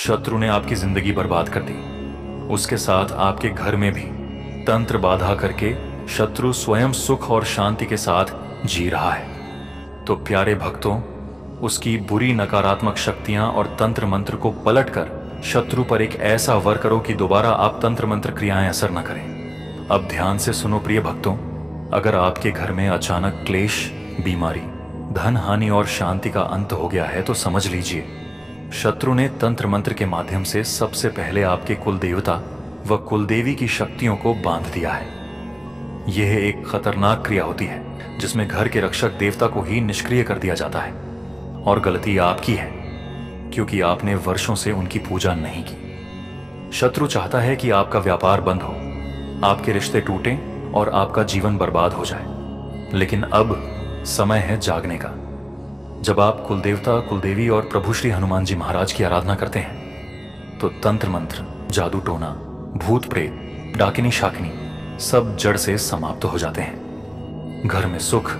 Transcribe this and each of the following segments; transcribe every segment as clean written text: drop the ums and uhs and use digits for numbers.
शत्रु ने आपकी जिंदगी बर्बाद कर दी। उसके साथ आपके घर में भी तंत्र बाधा करके शत्रु स्वयं सुख और शांति के साथ जी रहा है। तो प्यारे भक्तों, उसकी बुरी नकारात्मक शक्तियां और तंत्र मंत्र को पलटकर शत्रु पर एक ऐसा वर करो कि दोबारा आप तंत्र मंत्र क्रियाएं असर न करें। अब ध्यान से सुनो प्रिय भक्तों, अगर आपके घर में अचानक क्लेश, बीमारी, धन हानि और शांति का अंत हो गया है तो समझ लीजिए शत्रु ने तंत्र मंत्र के माध्यम से सबसे पहले आपके कुल देवता व कुलदेवी की शक्तियों को बांध दिया है। यह एक खतरनाक क्रिया होती है जिसमें घर के रक्षक देवता को ही निष्क्रिय कर दिया जाता है। और गलती आपकी है क्योंकि आपने वर्षों से उनकी पूजा नहीं की। शत्रु चाहता है कि आपका व्यापार बंद हो, आपके रिश्ते टूटें और आपका जीवन बर्बाद हो जाए। लेकिन अब समय है जागने का। जब आप कुलदेवता, कुलदेवी और प्रभु श्री हनुमान जी महाराज की आराधना करते हैं तो तंत्र मंत्र, जादू टोना, भूत प्रेत, डाकिनी शाकिनी सब जड़ से समाप्त हो जाते हैं। घर में सुख,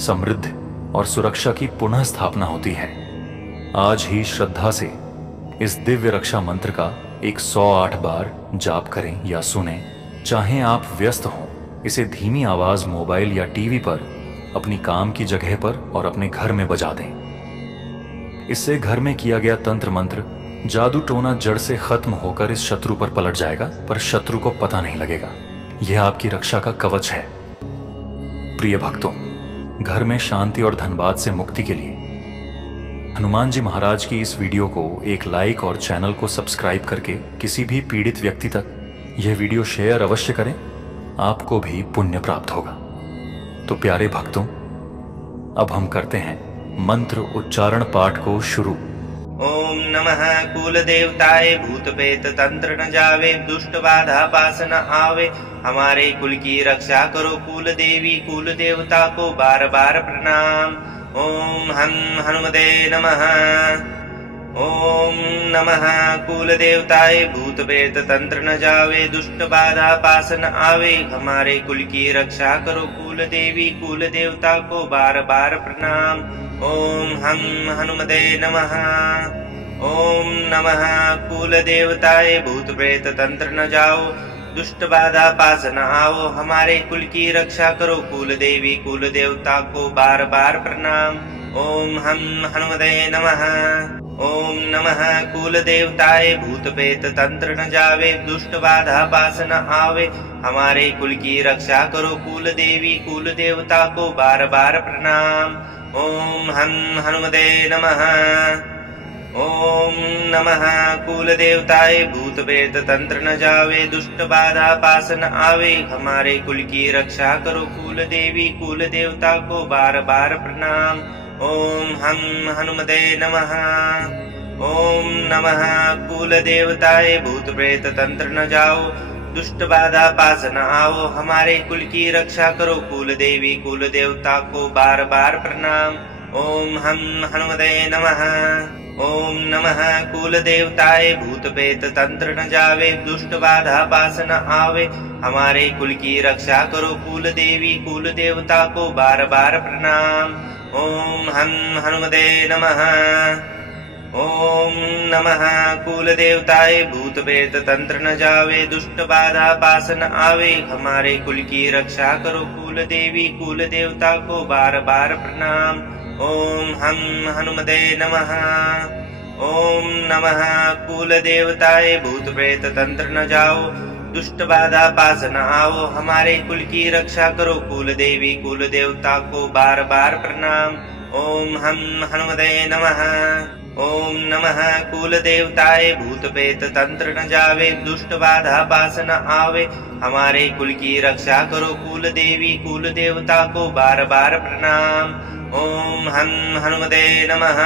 समृद्धि और सुरक्षा की पुनः स्थापना होती है। आज ही श्रद्धा से इस दिव्य रक्षा मंत्र का 108 बार जाप करें या सुने। चाहे आप व्यस्त हों, इसे धीमी आवाज मोबाइल या टीवी पर, अपनी काम की जगह पर और अपने घर में बजा दें। इससे घर में किया गया तंत्र मंत्र, जादू टोना जड़ से खत्म होकर इस शत्रु पर पलट जाएगा, पर शत्रु को पता नहीं लगेगा। यह आपकी रक्षा का कवच है। प्रिय भक्तों, घर में शांति और धनबाद से मुक्ति के लिए हनुमान जी महाराज की इस वीडियो को एक लाइक और चैनल को सब्सक्राइब करके किसी भी पीड़ित व्यक्ति तक यह वीडियो शेयर अवश्य करें। आपको भी पुण्य प्राप्त होगा। तो प्यारे भक्तों, अब हम करते हैं मंत्र उच्चारण पाठ को शुरू। ओम नमः कुल देवताए भूत प्रेत तंत्र न जावे, दुष्ट बाधा पास न आवे, हमारे कुल की रक्षा करो कुल देवी कुल देवता को बार बार प्रणाम। ओम हनुमते नमः। ओम नमः कुल देवताए भूत प्रेत तंत्र न जावे, दुष्ट बाधा पास न आवे, हमारे कुल की रक्षा करो कुल देवी कुल देवता को बार बार प्रणाम। ओम हनुमते नमः। ओम नमः कुल देवताए भूत प्रेत तंत्र न जाओ, दुष्ट बाधा पास न आओ, हमारे कुल की रक्षा करो कुल देवी कुल देवता को बार बार प्रणाम। ओम हनुमते नमः। ओम नमः कुल देवताए भूत प्रेत तंत्र न जावे, दुष्ट बाधा पास न आवे, हमारे कुल की रक्षा करो कुल देवी कुल देवता को बार बार प्रणाम। ओम हनुमते नमः। ओम नमः कुल देवताए भूत प्रेत तंत्र न जावे, दुष्ट बाधा पास न आवे, हमारे कुल की रक्षा करो कुल देवी कुल देवता को बार बार प्रणाम। ओम हनुमते नमः। ओम नमः कुल देवताए भूत प्रेत तंत्र न जाओ, दुष्ट बाधा पास न आओ, हमारे कुल की रक्षा करो कुल देवी कुल देवता को बार बार प्रणाम। ओम हनुमते नमः। ओम नमः कुल देवताए भूत प्रेत तंत्र न जावे, दुष्ट बाधा पास न आवे, हमारे कुल की रक्षा करो कुल देवी कुल देवता को बार बार प्रणाम। ओम हनुमते नमः। ओम नमः कुल देवताए भूत प्रेत तंत्र न जावे, दुष्ट बाधा पास न आवे, हमारे कुल की रक्षा करो कुल देवी कुल देवता को बार बार प्रणाम। ओम हनुमते नमः। ओम नमः कुल देवताए भूत प्रेत तंत्र न जाओ, दुष्ट बाधा पास न आओ, हमारे कुल की रक्षा करो कुल देवी कुल देवता को बार बार प्रणाम। ओम हनुमते नमः। ओम नमः कुल देवताए भूत प्रेत तंत्र न जावे, दुष्ट बाधा पास न आवे, हमारे कुल की रक्षा करो कुल देवी कुल देवता को बार बार प्रणाम। ओम हनुमते नमः।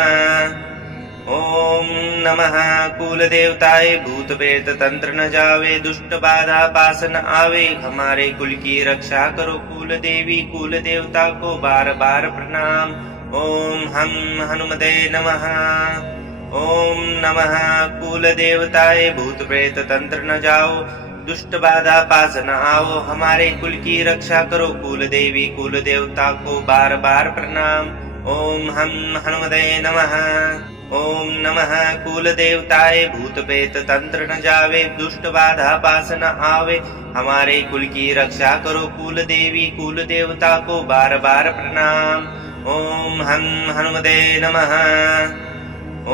ओम नमः कुल देवताए भूत प्रेत तंत्र न जावे, दुष्ट बाधा पास न आवे, हमारे कुल की रक्षा करो कुल देवी कुल देवता को बार बार प्रणाम। ओम हनुमते नमः। ओम नमः कुल देवताए भूत प्रेत तंत्र न जाओ, दुष्ट बाधा पास न आओ, हमारे कुल की रक्षा करो कुल देवी कुल देवता को बार बार प्रणाम। ओम हनुमते नमः। ओम नमः कुल देवताए भूत प्रेत तंत्र न जावे दुष्ट बाधा पास न आवे हमारे कुल की रक्षा करो कुल देवी कुल देवता को बार बार प्रणाम। ओम हं हनुमते नमः।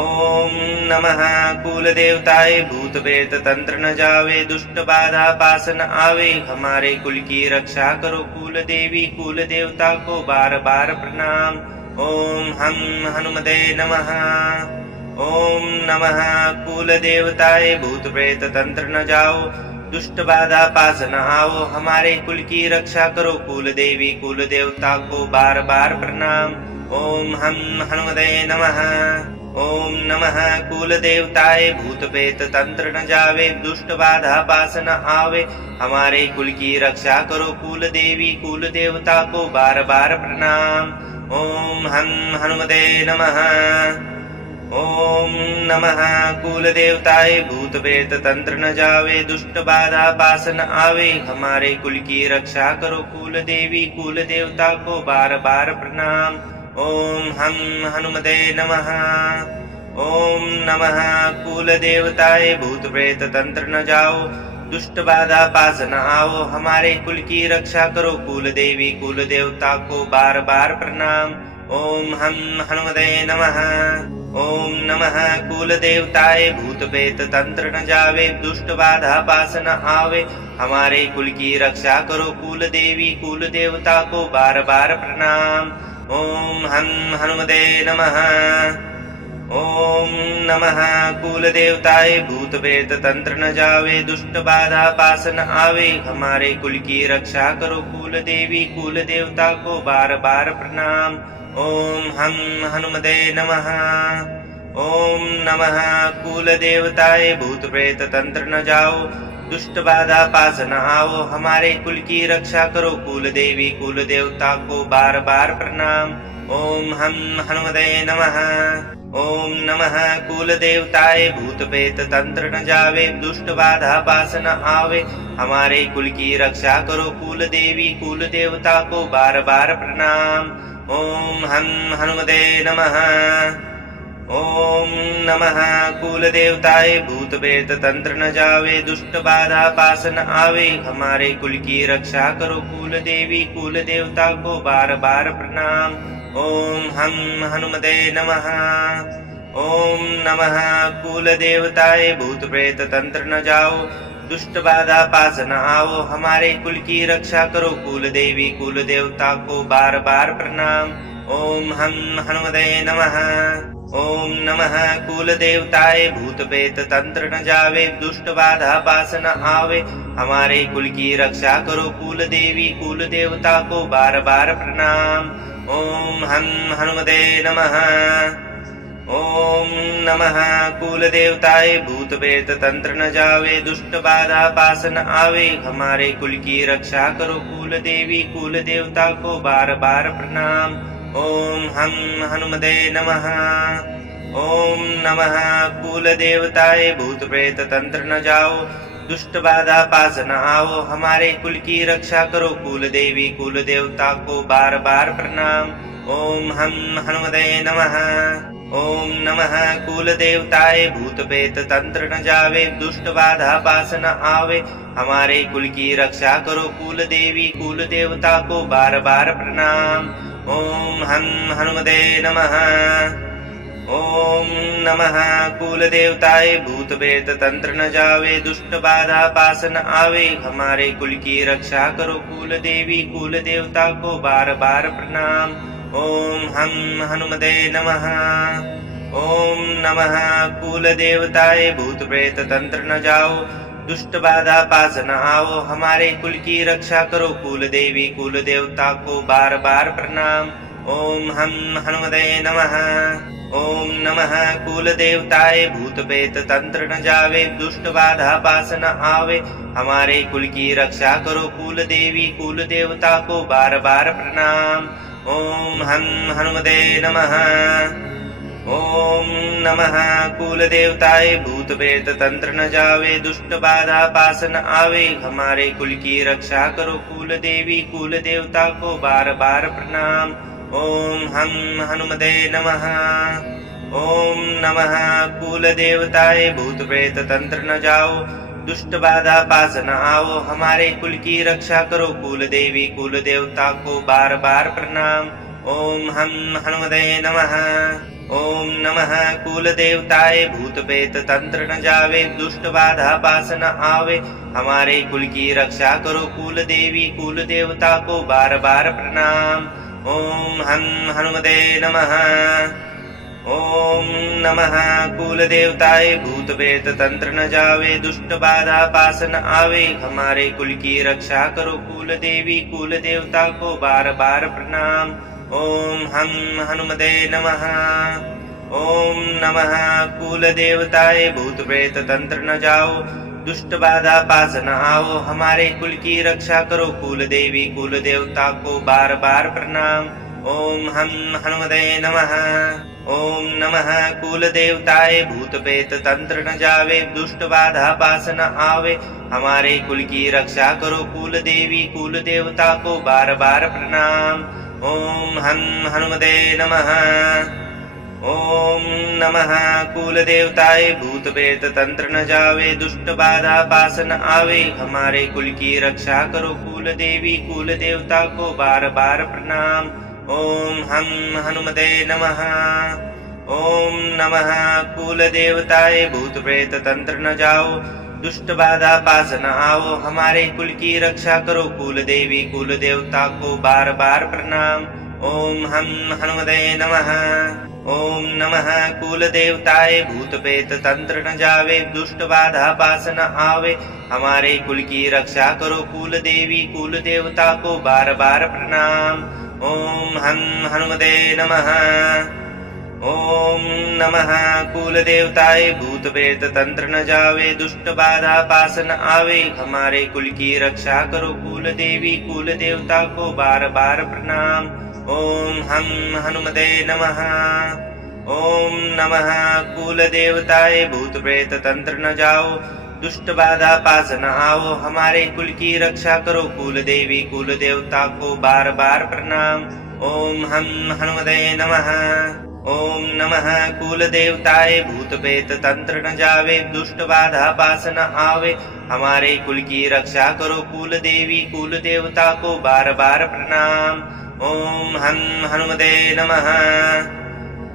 ओम नमः कुल देवताए भूत प्रेत तंत्र न जावे दुष्ट बाधा पास न आवे हमारे कुल की रक्षा करो कुल देवी कुल देवता को बार बार प्रणाम। ओम हं हनुमते नमः। ओम नमः कुल देवताए भूत प्रेत तंत्र न जाओ दुष्ट बाधा पास न आओ हमारे कुल की रक्षा करो कुल देवी कुल देवता को बार बार प्रणाम। ओम हं हनुमते नमः। ओम नमः कुल देवताए भूत प्रेत तंत्र न जावे दुष्ट बाधा पास न आवे हमारे कुल की रक्षा करो कुल देवी कुल देवता को बार बार प्रणाम। ओम हं हनुमते नमः। ओम नमः कुल देवताए भूत प्रेत तंत्र न जावे दुष्ट बाधा पास न आवे हमारे कुल की रक्षा करो कुल देवी कुल देवता को बार बार प्रणाम। ओम हं हनुमते नमः। ओम नमः कुल देवताए भूत प्रेत तंत्र न जाओ दुष्ट बाधा पास न आओ हमारे कुल की रक्षा करो कुल देवी कुल देवता को बार बार प्रणाम। ओम हं हनुमते नमः। ओम नमः कुल देवताए भूत प्रेत तंत्र न जावे दुष्ट बाधा पास न आवे हमारे कुल की रक्षा करो कुल देवी कुल देवता को बार बार प्रणाम। ओम हं हनुमते नमः। ओम नमः कुल देवताए भूत प्रेत तंत्र न जावे दुष्ट बाधा पास न आवे हमारे कुल की रक्षा करो कुल देवी कुल देवता को बार बार प्रणाम। ओम हं हनुमते नमः। ओम नमः कुल देवताए भूत प्रेत तंत्र न जाओ दुष्ट बाधा पास न आओ हमारे कुल की रक्षा करो कुल देवी कुल देवता को बार बार प्रणाम। ओम हं हनुमते नमः। ओम नमः कुल देवताए भूत प्रेत तंत्र न जावे दुष्ट बाधा पास न आवे हमारे कुल की रक्षा करो कुल देवी कुल देवता को बार बार प्रणाम। ओम हं हनुमते नमः। ओम नमः कुल देवताए भूत प्रेत तंत्र न जावे दुष्ट बाधा पास न आवे हमारे कुल की रक्षा करो कुल देवी कुल देवता को बार बार प्रणाम। ओम हं हनुमते नमः। ओम नमः कुल देवताए भूत प्रेत तंत्र न जाओ दुष्ट बाधा पास न आओ हमारे कुल की रक्षा करो कुल देवी कुल देवता को बार बार प्रणाम। ओम हं हनुमते नमः। ओम नमः कुल देवताए भूत प्रेत तंत्र न जावे दुष्ट बाधा पास न आवे हमारे कुल की रक्षा करो कुल देवी कुल देवता को बार बार प्रणाम। ओम हं हनुमते नमः। ओम नमः कुल देवताए भूत प्रेत तंत्र न जावे दुष्ट बाधा पास न आवे हमारे कुल की रक्षा करो कुल देवी कुल देवता को बार बार प्रणाम। ओम हं हनुमते नमः। ओम नमः कुल देवताए भूत प्रेत तंत्र न जाओ दुष्ट बाधा पास न आओ हमारे कुल की रक्षा करो कुल देवी कुल देवता को बार बार प्रणाम। ओम हं हनुमते नमः। ओम नमः कुल देवताए भूत प्रेत तंत्र न जावे दुष्ट बाधा पास न आवे हमारे कुल की रक्षा करो कुल देवी कुल देवता को बार बार प्रणाम। ओम हं हनुमते नमः। ओम नमः कुल देवताए भूत प्रेत तंत्र न जावे दुष्ट बाधा पास न आवे हमारे कुल की रक्षा करो कुल देवी कुल देवता को बार बार प्रणाम। ओम हं हनुमते नमः। ओम नमः कुल देवताए भूत प्रेत तंत्र न जाओ दुष्ट बाधा पास न आओ हमारे कुल की रक्षा करो कुल देवी कुल देवता को बार बार प्रणाम। ओम हं हनुमते नमः। ओम नमः कुल देवताए भूत प्रेत तंत्र न जावे दुष्ट बाधा पास न आवे हमारे कुल की रक्षा करो कुल देवी कुल देवता को बार बार प्रणाम। ओम हं हनुमते नमः। ओम नमः कुल देवताए भूत प्रेत तंत्र न जावे दुष्ट बाधा पास न आवे हमारे कुल की रक्षा करो कुल देवी कुल देवता को बार बार प्रणाम। ओम हं हनुमते नमः। ओम नमः कुल देवताए भूत प्रेत तंत्र न जाओ, दुष्ट बाधा पास न आओ, हमारे कुल की रक्षा करो कुल देवी कुल देवता को बार बार प्रणाम। ओम हम हनुमते नमः। ओम नमः कुल देवताए भूत प्रेत तंत्र न जावे, दुष्ट बाधा पास न आवे, हमारे कुल की रक्षा करो कुल देवी कुल देवता को बार बार प्रणाम। ओम हम हनुमते नमः। ओम नमः कुल देवताए भूत प्रेत तंत्र न जावे, दुष्ट बाधा पास न आवे, हमारे कुल की रक्षा करो कुल देवी कुल देवता को बार बार प्रणाम। ओम हम हनुमते नमः। ओम नमः कुल देवताए भूत प्रेत तंत्र न जाओ, दुष्ट बाधा पास न आओ, हमारे कुल की रक्षा करो कुल देवी कुल देवता को बार बार प्रणाम। ओम हम हनुमते नमः। ओम नमः कुल देवताए भूत प्रेत तंत्र न जावे, दुष्ट बाधा पास न आवे, हमारे कुल की रक्षा करो कुल देवी कुल देवता को बार बार प्रणाम। ओम हम हनुमते नमः। ओम नमः कुल देवताए भूत प्रेत तंत्र न जावे, दुष्ट बाधा पास न आवे, हमारे कुल की रक्षा करो कुल देवी कुल देवता को बार बार प्रणाम। ओम हम हनुमते नमः। ओम नमः कुल देवताए भूत प्रेत तंत्र न जाओ, दुष्ट बाधा पास न आओ, हमारे कुल की रक्षा करो कुल देवी कुल देवता को बार बार प्रणाम। ओम हम हनुमते नमः। ओम नमः कुल देवताए भूत प्रेत तंत्र न जावे, दुष्ट बाधा पास न आवे, हमारे कुल की रक्षा करो कुल देवी कुल देवता को बार बार प्रणाम। ओम हम हनुमते नमः। ओम नमः कुल देवताए भूत प्रेत तंत्र न जावे, दुष्ट बाधा पास न आवे, हमारे कुल की रक्षा करो कुल देवी कुल देवता को बार बार प्रणाम। ओम हम हनुमते नमः। ओम नमः कुल देवताए भूत प्रेत तंत्र न जाओ, दुष्ट बाधा पास न आओ, हमारे कुल की रक्षा करो कुल देवी कुल देवता को बार बार प्रणाम। ओम हम हनुमते नमः। ओम नमः कुल देवताए भूत प्रेत तंत्र न जावे, दुष्ट बाधा पास न आवे, हमारे कुल की रक्षा करो कुल देवी कुल देवता को बार बार प्रणाम। ओम हम हनुमते नमः।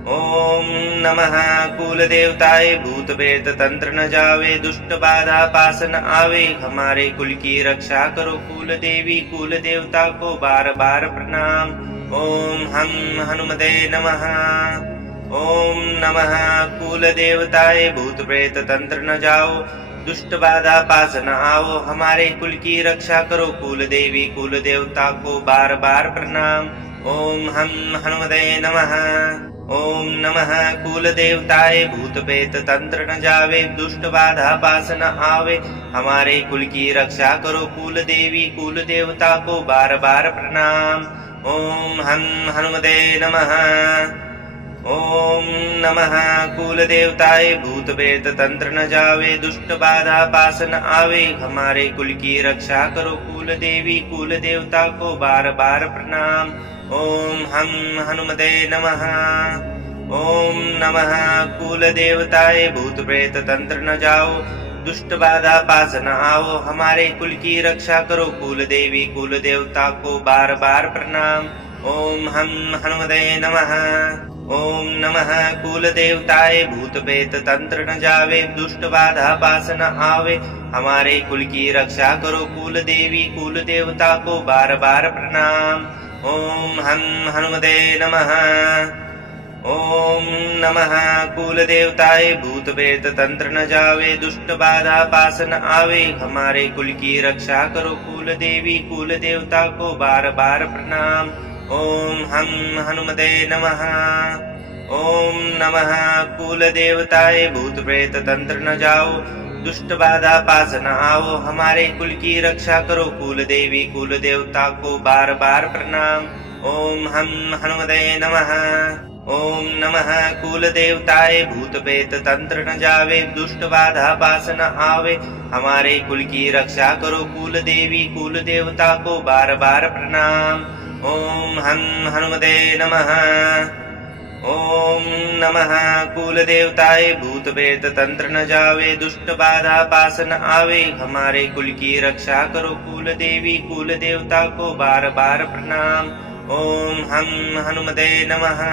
ओम नमः कुल देवताए भूत प्रेत तंत्र न जावे, दुष्ट बाधा पास न आवे, हमारे कुल की रक्षा करो कुल देवी कुल देवता को बार बार प्रणाम। ओम हम हनुमते नमः। ओम नमः कुल देवताए भूत प्रेत तंत्र न जाओ, दुष्ट बाधा पास न आओ, हमारे कुल की रक्षा करो कुल देवी कुल देवता को बार बार प्रणाम। ओम हम हनुमते नमः। ओम नमः कुल देवताए भूत प्रेत तंत्र न जावे, दुष्ट बाधा पास न आवे, हमारे कुल की रक्षा करो कुल देवी कुल देवता को बार बार प्रणाम। ओम हम हनुमते नमः। ओम नमः कुल देवताए भूत प्रेत तंत्र न जावे, दुष्ट बाधा पास न आवे, हमारे कुल की रक्षा करो कुल देवी कुल देवता को बार बार प्रणाम। ओम हम हनुमते नमः। ओम नमः कुल देवताए भूत प्रेत तंत्र न जाओ, दुष्ट बाधा पास न आओ, हमारे कुल की रक्षा करो कुल देवी कुल देवता को बार बार प्रणाम। ओम हम हनुमते नमः। ओम नमः कुल देवताए भूत प्रेत तंत्र न जावे, दुष्ट बाधा पास न आवे, हमारे कुल की रक्षा करो कुल देवी कुल देवता को बार बार प्रणाम। ओम हम हनुमते नमः। ओम नमः कुल देवताए भूत प्रेत तंत्र न जावे, दुष्ट बाधा पास न आवे, हमारे कुल की रक्षा करो कुल देवी कुल देवता को बार बार प्रणाम। ओम हम हनुमते नमः। ओम नमः कुल देवताए भूत प्रेत तंत्र न जाओ, दुष्ट बाधा पास न आओ, हमारे कुल की रक्षा करो कुल देवी कुल देवता को बार बार प्रणाम। ओम हम हनुमते नमः। ओम नमः कुल देवताए भूत प्रेत तंत्र न जावे, दुष्ट बाधा पास न आवे, हमारे कुल की रक्षा करो कुल देवी कुल देवता को बार बार प्रणाम। ओम हम हनुमते नमः। ओम नमः कुल देवताए भूत प्रेत तंत्र न जावे दुष्ट बाधा पास न आवे हमारे कुल की रक्षा करो कुल देवी कुल देवता को बार बार प्रणाम। ओम हम हनुमते नमः।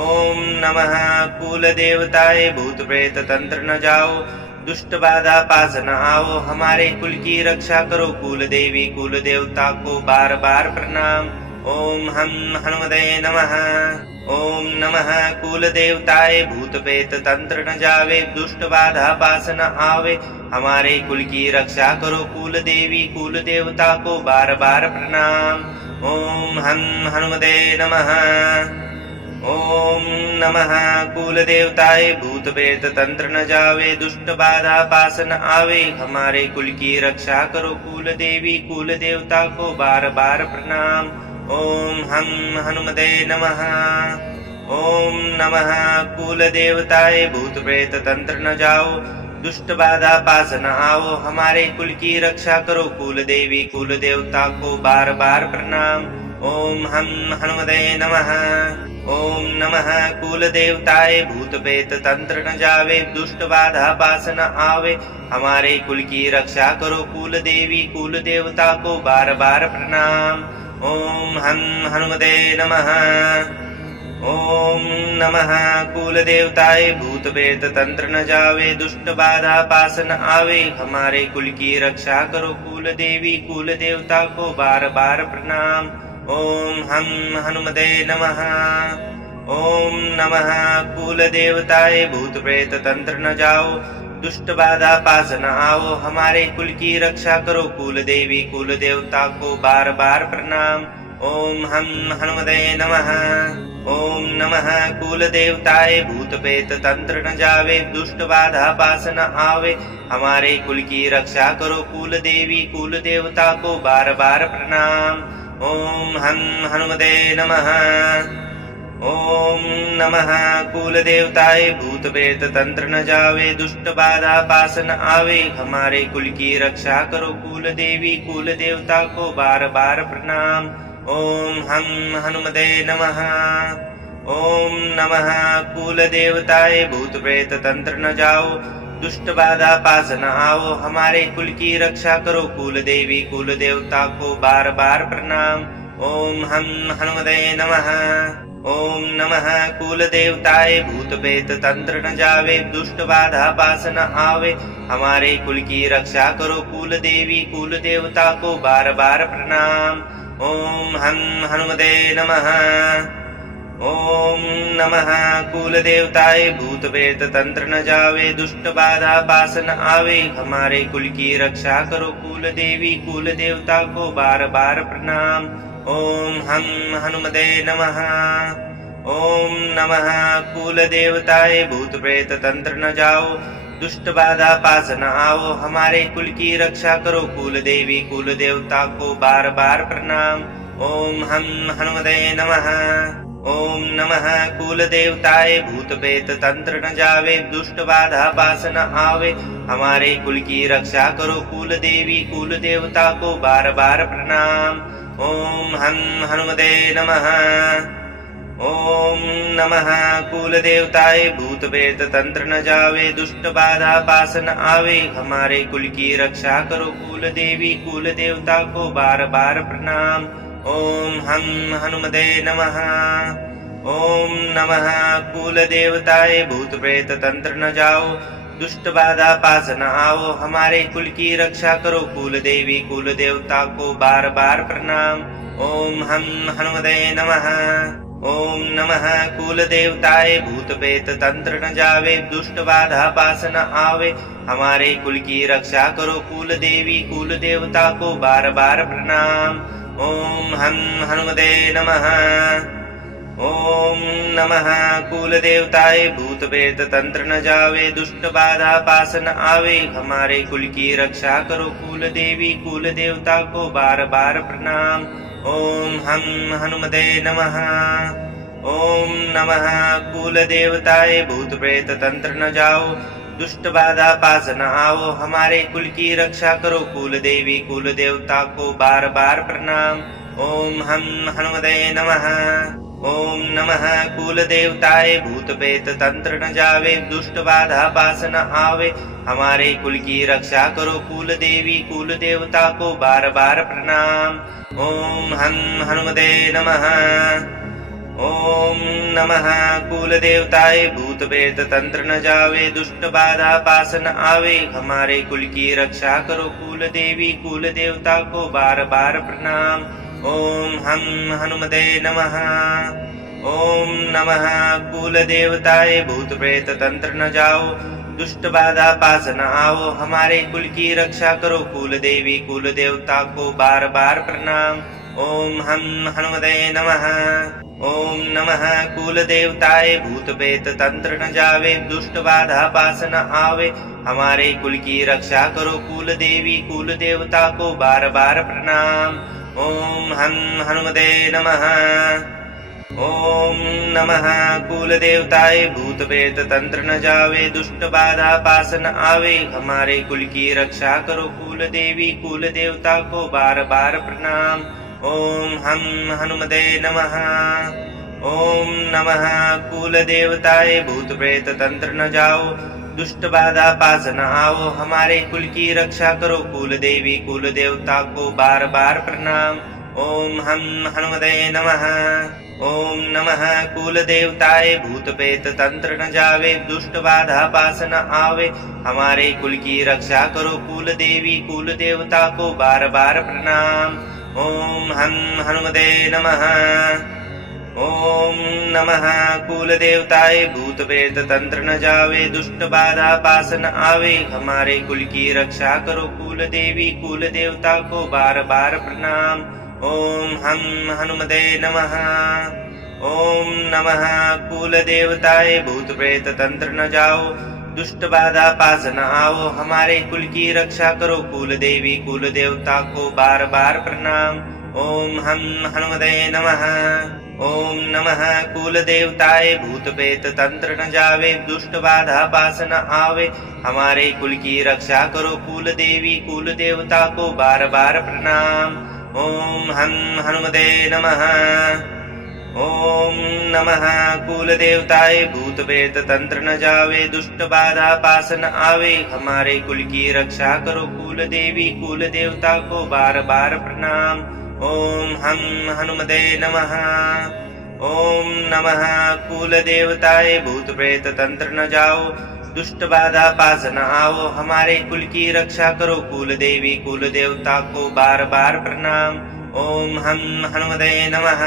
ओम नमः कुल देवताए भूत प्रेत तंत्र न जाओ दुष्ट बाधा पास न आओ हमारे कुल की रक्षा करो कुल देवी कुल देवता को बार बार प्रणाम। ओम हम हनुमते नमः। ओम नमः कुल देवताए भूत प्रेत तंत्र न जावे दुष्ट बाधा पास न आवे हमारे कुल की रक्षा करो कुल देवी कुल देवता को बार बार प्रणाम। ओम हम हनुमते नमः। ओम नमः कुल देवताए भूत प्रेत तंत्र न जावे दुष्ट बाधा पास न आवे हमारे कुल की रक्षा करो कुल देवी कुल देवता को बार बार प्रणाम। ओम हम हनुमते नमः। ओम नमः कुल देवताए भूत प्रेत तंत्र न जाओ दुष्ट बाधा पास न आओ हमारे कुल की रक्षा करो कुल देवी कुल देवता को बार बार प्रणाम। ओम हम हनुमते नमः। ओम नमः कुल देवताए भूत प्रेत तंत्र न जावे दुष्ट बाधा पास न आवे हमारे कुल की रक्षा करो कुल देवी कुल देवता को बार बार प्रणाम। ओम हम हनुमते नमः। ओम नमः कुल देवताए भूत प्रेत तंत्र न जावे दुष्ट बाधा पास न आवे हमारे कुल की रक्षा करो कुल देवी कुल देवता को बार बार प्रणाम। ओम हम हनुमते नमः। ओम नमः कुल देवताए भूत प्रेत तंत्र न जाओ दुष्ट बाधा पास न आओ हमारे कुल की रक्षा करो कुल देवी कुल देवता को बार बार प्रणाम। ओम हम हनुमते नमः। ओम नमः कुल देवताए भूत प्रेत तंत्र न जावे दुष्ट बाधा पास न आवे हमारे कुल की रक्षा करो कुल देवी कुल देवता को बार बार प्रणाम। ओम हम हनुमते नमः। ओम नमः कुल देवताए भूत प्रेत तंत्र न जावे दुष्ट बाधा पास न आवे हमारे कुल की रक्षा करो कुल देवी कुल देवता को बार बार प्रणाम। ओम हम हनुमते नमः। ओम नमः कुल देवताए भूत प्रेत तंत्र न जाओ दुष्ट बाधा पास न आओ हमारे कुल की रक्षा करो कुल देवी कुल देवता को बार बार प्रणाम। ओम हम हनुमते नमः। ओम नमः कुल देवताए भूत प्रेत तंत्र न जावे दुष्ट बाधा पास न आवे हमारे कुल की रक्षा करो कुल देवी कुल देवता को बार बार प्रणाम। ओम हम हनुमते नमः। ओम नमः कुल देवताए भूत प्रेत तंत्र न जावे दुष्ट बाधा पास न आवे हमारे कुल की रक्षा करो कुल देवी कुल देवता को बार बार प्रणाम। ओम हम हनुमते नमः। ओम नमः कुल देवताए भूत प्रेत तंत्र न जाओ दुष्ट बाधा पास न आओ हमारे कुल की रक्षा करो कुल देवी कुल देवता को बार बार प्रणाम। ओम हम हनुमते नमः। ओम नमः कुल देवताए भूत प्रेत तंत्र न जावे दुष्ट बाधा पास न आवे हमारे कुल की रक्षा करो कुल देवी कुल देवता को बार बार प्रणाम। ओम हम हनुमते नमः। ओम नमः कुल देवताए भूत प्रेत तंत्र न जावे दुष्ट बाधा पास न आवे हमारे कुल की रक्षा करो कुल देवी कुल देवता को बार बार प्रणाम। ओम हम हनुमते नमः। ओम नमः कुल देवताए भूत प्रेत तंत्र न जाओ दुष्ट बाधा पास न आओ हमारे कुल की रक्षा करो कुल देवी कुल देवता को बार बार प्रणाम। ओम हम हनुमते नमः। ओम नमः कुल देवताए भूत प्रेत तंत्र न जावे दुष्ट बाधा पास न आवे हमारे कुल की रक्षा करो कुल देवी कुल देवता को बार बार प्रणाम। ओम हम हनुमते नमः। ओम नमः कुल देवताए भूत प्रेत तंत्र न जावे दुष्ट बाधा पास न आवे हमारे कुल की रक्षा करो कुल देवी कुल देवता को बार बार प्रणाम। ओम हम हनुमते नमः। ओम नमः कुल देवताए भूत प्रेत तंत्र न जाओ दुष्ट बाधा पास न आओ हमारे कुल की रक्षा करो कुल देवी कुल देवता को बार बार प्रणाम। ओम हम हनुमते नमः। ओम नमः कुल देवताए भूत प्रेत तंत्र न जावे दुष्ट बाधा पास न आवे हमारे कुल की रक्षा करो कुल देवी कुल देवता को बार बार प्रणाम। ओम हं हनुमते नमः। ओम नमः कुल देवताए भूत प्रेत तंत्र न जावे दुष्ट बाधा पास न आवे हमारे कुल की रक्षा करो कुल देवी कुल देवता को बार बार प्रणाम। ओम हं हनुमते नमः। ओम नमः कुल देवताए भूत प्रेत तंत्र न जाओ दुष्ट बाधा पास न आओ हमारे कुल की रक्षा करो कुल देवी कुल देवता को बार बार प्रणाम। ओम हं हनुमते नमः। ओम नमः कुल देवताए भूत प्रेत तंत्र न जावे दुष्ट बाधा पास न आवे हमारे कुल की रक्षा करो कुल देवी कुल देवता को बार बार प्रणाम। ओम हं हनुमते नमः। ओम नमः कुल देवताए भूत प्रेत तंत्र न जावे दुष्ट बाधा पास न आवे हमारे कुल की रक्षा करो कुल देवी कुल देवता को बार बार प्रणाम। ओम हं हनुमते नमः। ओम नमः कुल देवताए भूत प्रेत तंत्र न जाओ दुष्ट बाधा पास न आओ हमारे कुल की रक्षा करो कुल देवी कुल देवता को बार बार प्रणाम। ओम हं हनुमते नमः। ओम नमः कुल देवताए भूत प्रेत तंत्र न जावे दुष्ट बाधा पास न आवे हमारे कुल की रक्षा करो कुल देवी कुल देवता को बार बार प्रणाम। ओम हं हनुमते नमः। ओम नमः कुल देवताए भूत प्रेत तंत्र न जावे दुष्ट बाधा पास न आवे हमारे कुल की रक्षा करो कुल देवी कुल देवता को बार बार प्रणाम। ओम हं हनुमते नमः। ओम नमः कुल देवताए भूत प्रेत तंत्र न जाओ दुष्ट बाधा पास न आओ हमारे कुल की रक्षा करो कुल देवी कुल देवता को बार बार प्रणाम। ओम हं हनुमते नमः। ओम नमः कुल देवताए भूत प्रेत तंत्र न जावे दुष्ट बाधा पास न आवे हमारे कुल की रक्षा करो कुल देवी कुल देवता को बार बार प्रणाम। ओम हं हनुमते नमः। ओम नमः कुल देवताए भूत प्रेत तंत्र न जावे दुष्ट बाधा पास न आवे हमारे कुल की रक्षा करो कुल देवी कुल देवता को बार बार प्रणाम। ओम हं हनुमते नमः। ओम नमः कुल देवताए भूत प्रेत तंत्र न जाओ दुष्ट बाधा पास न आओ हमारे कुल की रक्षा करो कुल देवी कुल देवता को बार बार प्रणाम। ओम हं हनुमते नमः।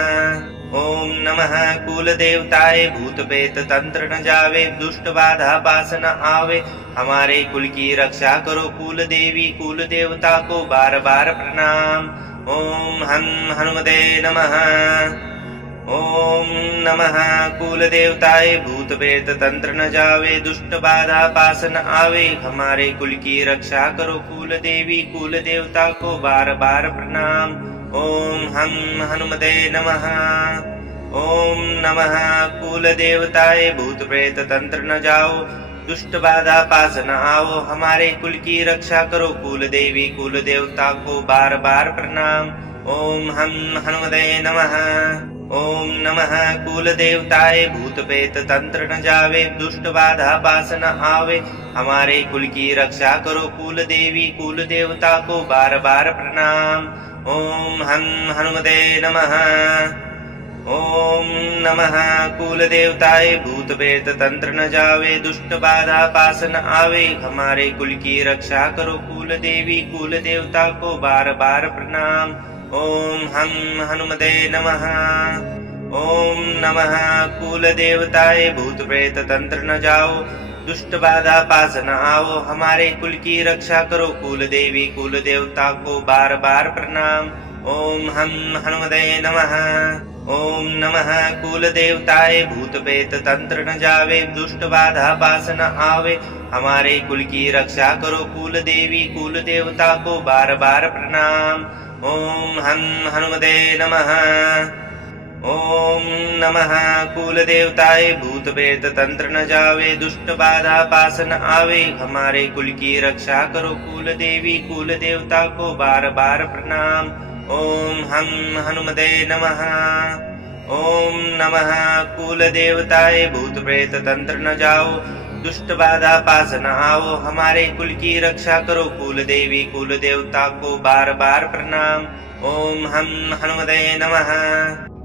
ओम नमः कुल देवताए भूत प्रेत तंत्र न जावे दुष्ट बाधा पास न आवे हमारे कुल की रक्षा करो कुल देवी कुल देवता को बार बार प्रणाम। ओम हं हनुमते नमः। ओम नमः कुल देवताए भूत प्रेत तंत्र न जावे दुष्ट बाधा पास न आवे हमारे कुल की रक्षा करो कुल देवी कुल देवता को बार बार प्रणाम। ओम हं हनुमते नमः। ओम नमः कुल देवताए भूत प्रेत तंत्र न जाओ दुष्ट बाधा पास न आओ हमारे कुल की रक्षा करो कुल देवी कुल देवता को बार बार प्रणाम। ओम हं हनुमते नमः। ओम नमः कुल देवताए भूत प्रेत तंत्र न जावे दुष्ट बाधा पास न आवे हमारे कुल की रक्षा करो कुल देवी कुल देवता को बार बार प्रणाम। ओम हं हनुमते नमः। ओम नमः कुल देवताए भूत प्रेत तंत्र न जावे दुष्ट बाधा पास न आवे हमारे कुल की रक्षा करो कुल देवी कुल देवता को बार बार प्रणाम। ओम हं हनुमते नमः। ओम नमः कुल देवताए भूत प्रेत तंत्र न जाओ दुष्ट बाधा पास न आओ हमारे कुल की रक्षा करो कुल देवी कुल देवता को बार बार प्रणाम। ओम हं हनुमते नमः। ओम नमः कुल देवताए भूत प्रेत तंत्र न जावे दुष्ट बाधा पास न आवे हमारे कुल की रक्षा करो कुल देवी कुल देवता को बार बार प्रणाम। ओम हं हनुमते नमः। ओम नमः कुल देवताए भूत प्रेत तंत्र न जावे दुष्ट बाधा पास न आवे हमारे कुल की रक्षा करो कुल देवी कुल देवता को बार बार प्रणाम। ओम हं हनुमते नमः। ओम नमः कुल देवताए भूत प्रेत तंत्र न जाओ, दुष्ट बाधा पास न आओ, हमारे कुल की रक्षा करो कुल देवी कुल देवता को बार बार प्रणाम। ओम हम हनुमते नमः।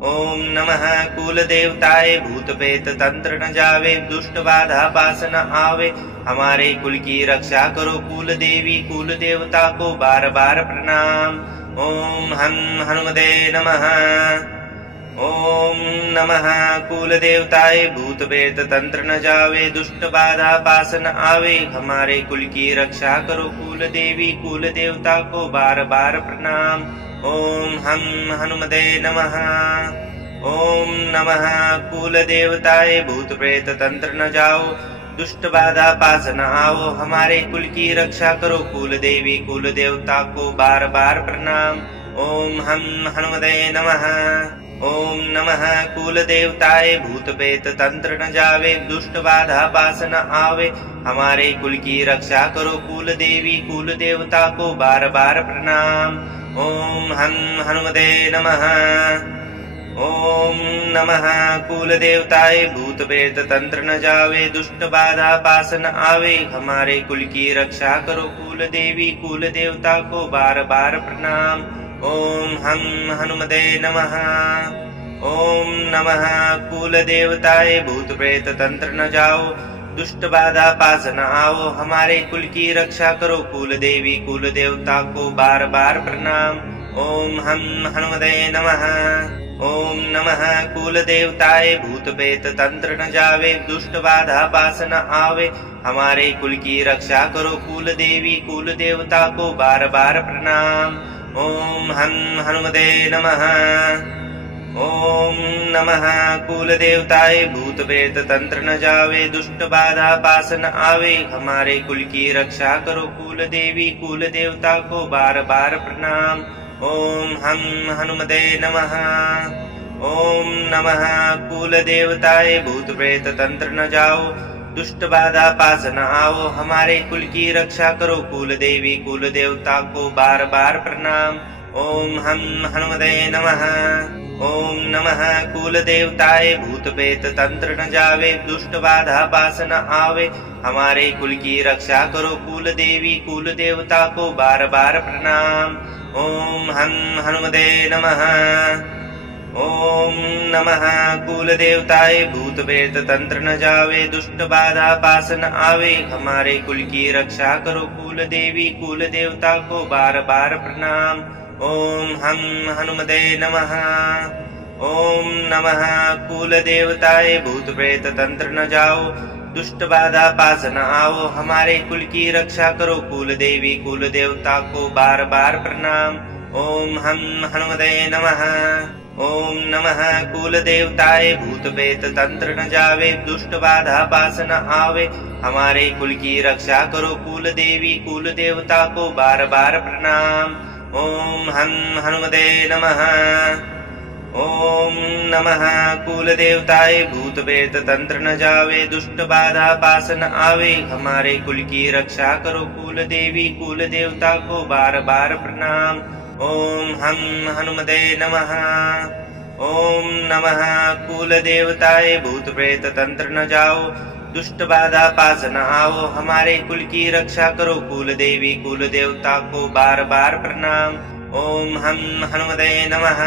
ओम नमः कुल देवताए भूत प्रेत तंत्र न जावे, दुष्ट बाधा पास न आवे, हमारे कुल की रक्षा करो कुल देवी कुल देवता को बार बार प्रणाम। ओम हम हनुमते नमः। ओम नमः कुल देवताए भूत प्रेत तंत्र न जावे, दुष्ट बाधा पास न आवे, हमारे कुल की रक्षा करो कुल देवी कुल देवता को बार बार प्रणाम। ओम हम हनुमते नमः। ओम नमः कुल देवताए भूत प्रेत तंत्र न जाओ, दुष्ट बाधा पास न आओ, हमारे कुल की रक्षा करो कुल देवी कुल देवता को बार बार प्रणाम। ओम हम हनुमते नमः। ओम नमः कुल देवताए भूत प्रेत तंत्र न जावे, दुष्ट बाधा पास न आवे, हमारे कुल की रक्षा करो कुल देवी कुल देवता को बार बार प्रणाम। ओम हम हनुमते नमः। ओम नमः कुल देवताए भूत प्रेत तंत्र न जावे, दुष्ट बाधा पास न आवे, हमारे कुल की रक्षा करो कुल देवी कुल देवता को बार बार प्रणाम। ओम हम हनुमते नमः। ओम नमः कुल देवताए भूत प्रेत तंत्र न जाओ, दुष्ट बाधा पास न आओ, हमारे कुल की रक्षा करो कुल देवी कुल देवता को बार बार प्रणाम। ओम हम हनुमते नमः। ओम नमः कुल देवताए भूत प्रेत तंत्र न जावे, दुष्ट बाधा पास न आवे, हमारे कुल की रक्षा करो कुल देवी कुल देवता को बार बार प्रणाम। ओम हम हनुमते नमः। ओम नमः कुल देवताए भूत प्रेत तंत्र न जावे, दुष्ट बाधा पास न आवे, हमारे कुल की रक्षा करो कुल देवी कुल देवता को बार बार प्रणाम। ओम हम हनुमते नमः। ओम नमः कुल देवताए भूत प्रेत तंत्र न जाओ, दुष्ट बाधा पास न आओ, हमारे कुल की रक्षा करो कुल देवी कुल देवता को बार बार प्रणाम। ओम हम हनुमते नमः। ओम नमः कुल देवताए भूत प्रेत तंत्र न जावे, दुष्ट बाधा पास न आवे, हमारे कुल की रक्षा करो कुल देवी कुल देवता को बार बार प्रणाम। ओम हम हनुमते नमः। ओम नमः कुल देवताए भूत प्रेत तंत्र न जावे, दुष्ट बाधा पास न आवे, हमारे कुल की रक्षा करो कुल देवी कुल देवता को बार बार प्रणाम। ओम हम हनुमते नमः। ओम नमः कुल देवताए भूत प्रेत तंत्र न जाओ, दुष्ट बाधा पास न आओ, हमारे कुल की रक्षा करो कुल देवी कुल देवता को बार बार प्रणाम। ओम हम हनुमते नमः। ओम नमः कुल देवताए भूत प्रेत तंत्र न जावे, दुष्ट बाधा पास न आवे, हमारे कुल की रक्षा करो कुल देवी कुल देवता को बार बार प्रणाम। ओम हम हनुमते नमः। ओम नमः कुल देवताए भूत प्रेत तंत्र न जावे, दुष्ट बाधा पास न आवे, हमारे कुल की रक्षा करो कुल देवी कुल देवता को बार बार प्रणाम। ओम हम हनुमते नमः। ओम नमः कुल देवताए भूत प्रेत तंत्र न जाओ, दुष्ट बाधा पास न आओ, हमारे कुल की रक्षा करो कुल देवी कुल देवता को बार बार प्रणाम। ओम हम हनुमते नमः।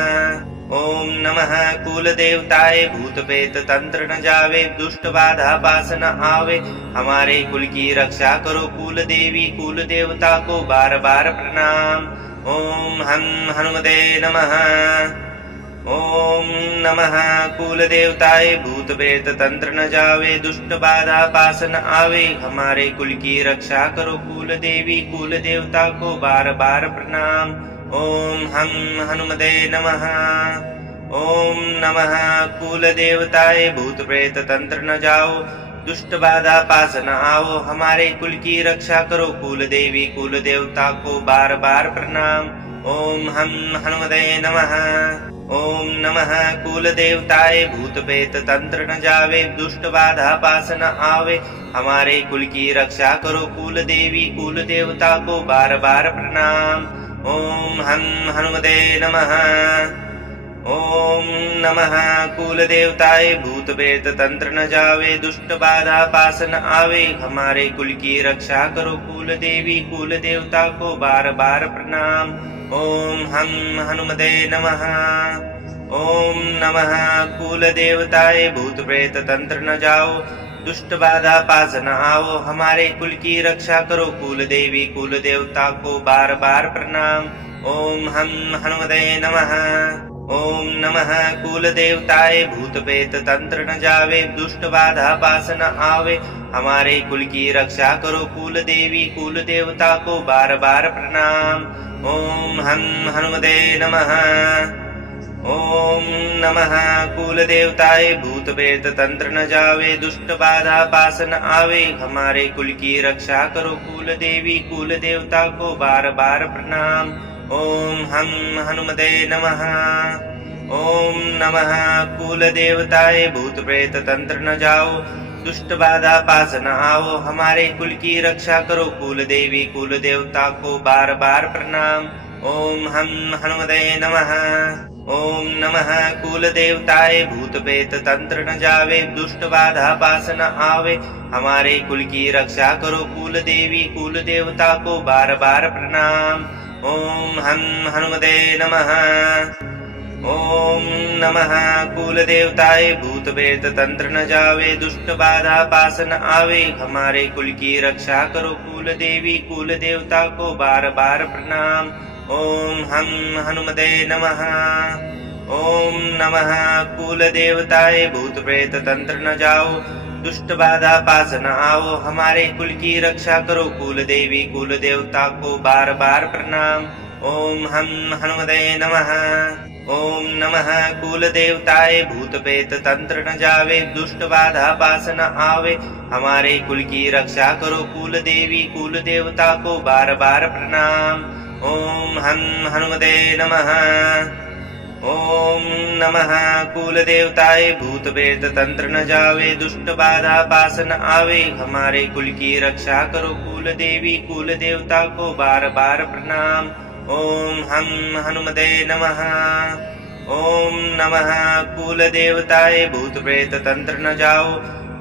ओम नमः कुल देवताए भूत प्रेत तंत्र न जावे, दुष्ट बाधा पास न आवे, हमारे कुल की रक्षा करो कुल देवी कुल देवता को बार बार प्रणाम। ओम हम हनुमते नमः। ओम नमः कुल देवताए भूत प्रेत तंत्र न जावे, दुष्ट बाधा पास न आवे, हमारे कुल की रक्षा करो कुल देवी कुल देवता को बार बार प्रणाम। ओम हम हनुमते नमः। ओम नमः कुल देवताए भूत प्रेत तंत्र न जाओ, दुष्ट बाधा पास न आओ, हमारे कुल की रक्षा करो कुल देवी कुल देवता को बार बार प्रणाम। ओम हम हनुमते नमः। ओम नमः कुल देवताए भूत प्रेत तंत्र न जावे, दुष्ट बाधा पास न आवे, हमारे कुल की रक्षा करो कुल देवी कुल देवता को बार बार प्रणाम। ओम हम हनुमते नमः। ओम नमः कुल देवताए भूत प्रेत तंत्र न जावे, दुष्ट बाधा पास न आवे, हमारे कुल की रक्षा करो कुल देवी कुल देवता को बार बार प्रणाम। ओम हम हनुमते नमः। ओम नमः कुल देवताए भूत प्रेत तंत्र न जाओ, दुष्ट बाधा पास न आओ, हमारे कुल की रक्षा करो कुल देवी कुल देवता को बार बार प्रणाम। ओम हम हनुमते नमः। ओम नमः कुल देवताए भूत प्रेत तंत्र न जावे, दुष्ट बाधा पास न आवे, हमारे कुल की रक्षा करो कुल देवी कुल देवता को बार बार प्रणाम। ओम हम हनुमते नमः। ओम नमः कुल देवताए भूत प्रेत तंत्र न जावे, दुष्ट बाधा पास न आवे, हमारे कुल की रक्षा करो कुल देवी कुल देवता को बार बार प्रणाम। ओम हम हनुमते नमः। ओम नमः कुल देवताए भूत प्रेत तंत्र न जाओ, दुष्ट बाधा पास न आओ, हमारे कुल की रक्षा करो कुल देवी कुल देवता को बार बार प्रणाम। ओम हम हनुमते नमः। ओम नमः कुल देवताए भूत प्रेत तंत्र न जावे, दुष्ट बाधा पास न आवे, हमारे कुल की रक्षा करो कुल देवी कुल देवता को बार बार प्रणाम। ओम हम हनुमते नमः। ओम नमः कुल देवताए भूत प्रेत तंत्र न जावे, दुष्ट बाधा पास न आवे, हमारे कुल की रक्षा करो कुल देवी कुल देवता को बार बार प्रणाम। ओम हम हनुमते नमः। ओम नमः कुल देवताए भूत प्रेत तंत्र न जाओ, दुष्ट बाधा पास न आओ, हमारे कुल की रक्षा करो कुल देवी कुल देवता को बार बार प्रणाम। ओम हम हनुमते नमः। ओम नमः कुल देवताए भूत प्रेत तंत्र न जावे, दुष्ट बाधा पास न आवे, हमारे कुल की रक्षा करो कुल देवी कुल देवता को बार बार प्रणाम। ओम हम हनुमते नमः। ओम नमः कुल देवताए भूत प्रेत तंत्र न जावे, दुष्ट बाधा पास न आवे, हमारे कुल की रक्षा करो कुल देवी कुल देवता को बार बार प्रणाम। ओम हम हनुमते नमः। ओम नमः कुल देवताए भूत प्रेत तंत्र न जाओ,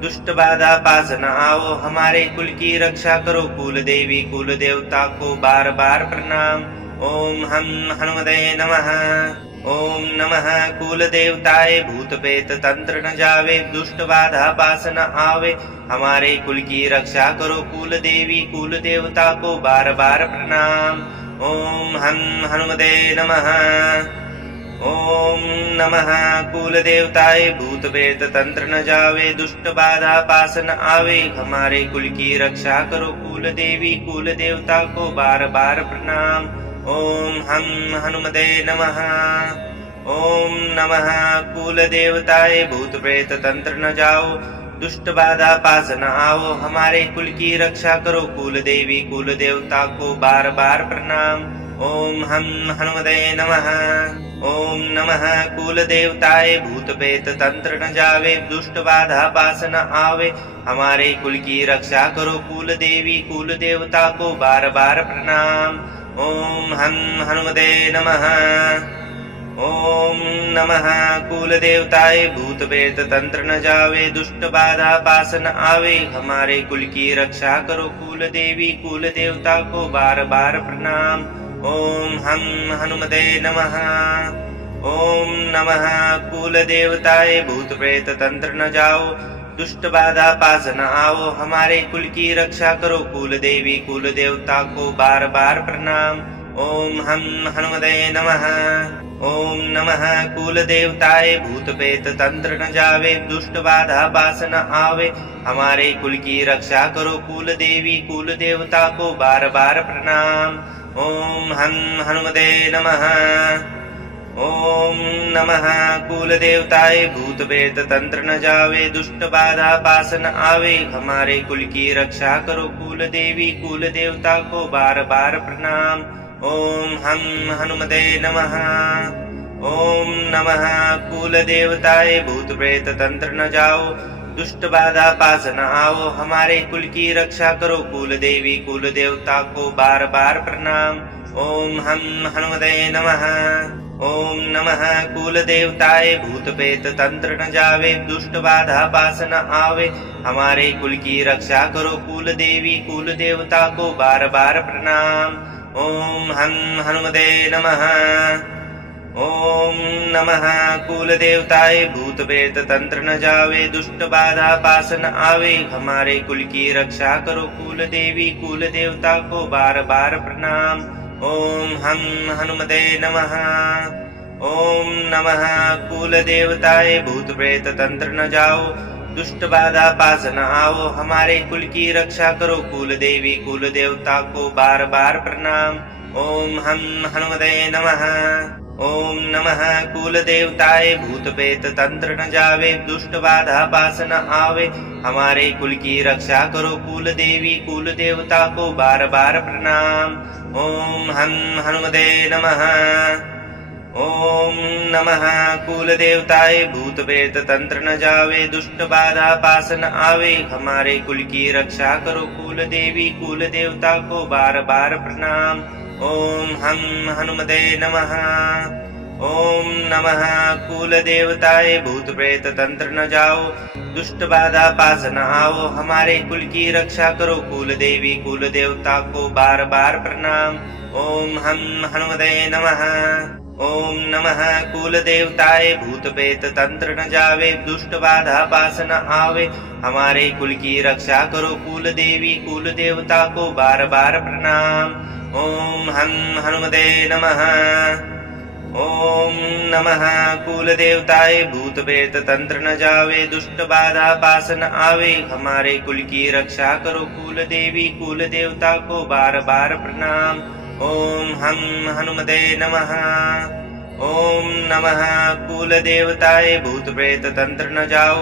दुष्ट बाधा पास न आओ, हमारे कुल की रक्षा करो कुल देवी कुल देवता को बार बार प्रणाम। ओम हम हनुमते नमः। ओम नमः कुल देवताए भूत प्रेत तंत्र न जावे, दुष्ट बाधा पास न आवे, हमारे कुल की रक्षा करो कुल देवी कुल देवता को बार बार प्रणाम। ओम हम हनुमते नमः। ओम नमः कुल देवताए भूत प्रेत तंत्र न जावे, दुष्ट बाधा पास न आवे, हमारे कुल की रक्षा करो कुल देवी कुल देवता को बार बार प्रणाम। ओम हम हनुमते नमः। ओम नमः कुल देवताए भूत प्रेत तंत्र न जाओ, दुष्ट बाधा पास न आओ, हमारे कुल की रक्षा करो कुल देवी कुल देवता को बार बार प्रणाम। ओम हम हनुमते नमः। ओम नमः कुल देवताए भूत प्रेत तंत्र न जावे, दुष्ट बाधा पास न आवे, हमारे कुल की रक्षा करो कुल देवी कुल देवता को बार बार प्रणाम। ओम हम हनुमते नमः। ओम नमः कुल देवताए भूत प्रेत तंत्र न जावे, दुष्ट बाधा पास न आवे, हमारे कुल की रक्षा करो कुल देवी कुल देवता को बार बार प्रणाम। ओम हम हनुमते नमः। ओम नमः कुल देवताए भूत प्रेत तंत्र न जाओ, दुष्ट बाधा पास न आओ, हमारे कुल की रक्षा करो कुल देवी कुल देवता को बार बार प्रणाम। ओम हम हनुमते नमः। ओम नमः कुल देवताए भूत प्रेत तंत्र न जावे, दुष्ट बाधा पास न आवे, हमारे कुल की रक्षा करो कुल देवी कुल देवता को बार बार प्रणाम। ओम हम हनुमते नमः। ओम नमः कुल देवताए भूत प्रेत तंत्र न जावे, दुष्ट बाधा पास न आवे, हमारे कुल की रक्षा करो कुल देवी कुल देवता को बार बार प्रणाम। ओम हम हनुमते नमः। ओम नमः कुल देवताए भूत प्रेत तंत्र न जाओ, दुष्ट बाधा पास न आओ, हमारे कुल की रक्षा करो कुल देवी कुल देवता को बार बार प्रणाम। ओम हम हनुमते नमः। ओम नमः कुल देवताए भूत प्रेत तंत्र न जावे दुष्ट बाधा पास न आवे हमारे कुल की रक्षा करो कुल देवी कुल देवता को बार बार प्रणाम। ओम हनुमते नमः। ओम नमः कुल देवताए भूत प्रेत तंत्र न जावे दुष्ट बाधा पास न आवे हमारे कुल की रक्षा करो कुल देवी कुल देवता को बार बार प्रणाम। ओम हनुमते नमः। ओम नमः कुल देवताए भूत प्रेत तंत्र न जाओ दुष्ट बाधा पास न आओ हमारे कुल की रक्षा करो कुल देवी कुल देवता को बार बार प्रणाम। ओम हनुमते नमः। ओम नमः कुल देवताए भूत प्रेत तंत्र न जावे दुष्ट बाधा पास न आवे हमारे कुल की रक्षा करो कुल देवी कुल देवता को बार बार प्रणाम। ओम हनुमते नमः। ओम नमः कुल देवताए भूत प्रेत तंत्र न जावे दुष्ट बाधा पास न आवे हमारे कुल की रक्षा करो कुल देवी कुल देवता को बार बार प्रणाम। ओम हनुमते नमः। ओम नमः कुल देवताए भूत प्रेत तंत्र न जाओ दुष्ट बाधा पास न आओ हमारे कुल की रक्षा करो कुल देवी कुल देवता को बार बार प्रणाम। ओम हनुमते नमः। ओम नमः कुल देवताए भूत प्रेत तंत्र न जावे दुष्ट बाधा पास न आवे हमारे कुल की रक्षा करो कुल देवी कुल देवता को बार बार प्रणाम। ओम हनुमते नमः। ओम नमः कुल देवताए भूत प्रेत तंत्र न जावे दुष्ट बाधा पास न आवे हमारे कुल की रक्षा करो कुल देवी कुल देवता को बार बार प्रणाम। ओम हनुमते नमः। ओम नमः कुल देवताए भूत प्रेत तंत्र न जाओ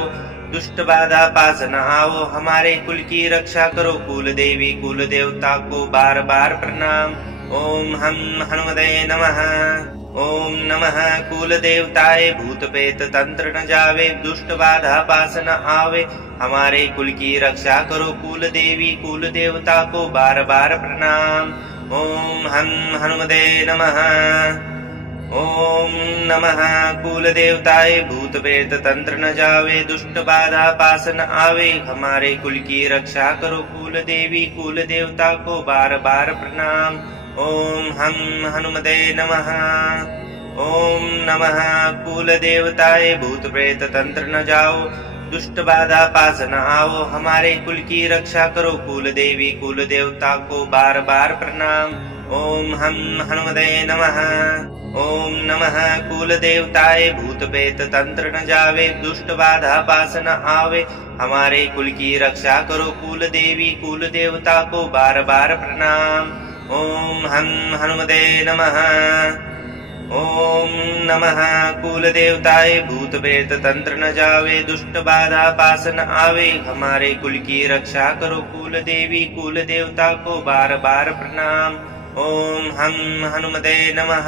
दुष्ट बाधा पास न आओ हमारे कुल की रक्षा करो कुल देवी कुल देवता को बार बार प्रणाम। ओम हनुमते नमः। ओम नमः कुल देवताए भूत प्रेत तंत्र न जावे दुष्ट बाधा पास न आवे हमारे कुल की रक्षा करो कुल देवी कुल देवता को बार बार प्रणाम। ओम हनुमते नमः। ओम नमः कुल देवताए भूत प्रेत तंत्र न जावे दुष्ट बाधा पास न आवे हमारे कुल की रक्षा करो कुल देवी कुल देवता को बार बार प्रणाम। ओम हनुमते नमः। ओम नमः कुल देवताए भूत प्रेत तंत्र न जाओ दुष्ट बाधा पास न आओ हमारे कुल की रक्षा करो कुल देवी कुल देवता को बार बार प्रणाम। ओम हनुमते नमः। ओम नमः कुल देवताए भूत प्रेत तंत्र न जावे दुष्ट बाधा पास न आवे हमारे कुल की रक्षा करो कुल देवी कुल देवता को बार बार प्रणाम। ओम हनुमते नमः। ओम नमः कुल देवताए भूत प्रेत तंत्र न जावे दुष्ट बाधा पास न आवे हमारे कुल की रक्षा करो कुल देवी कुल देवता को बार बार प्रणाम। ओम हनुमते नमः।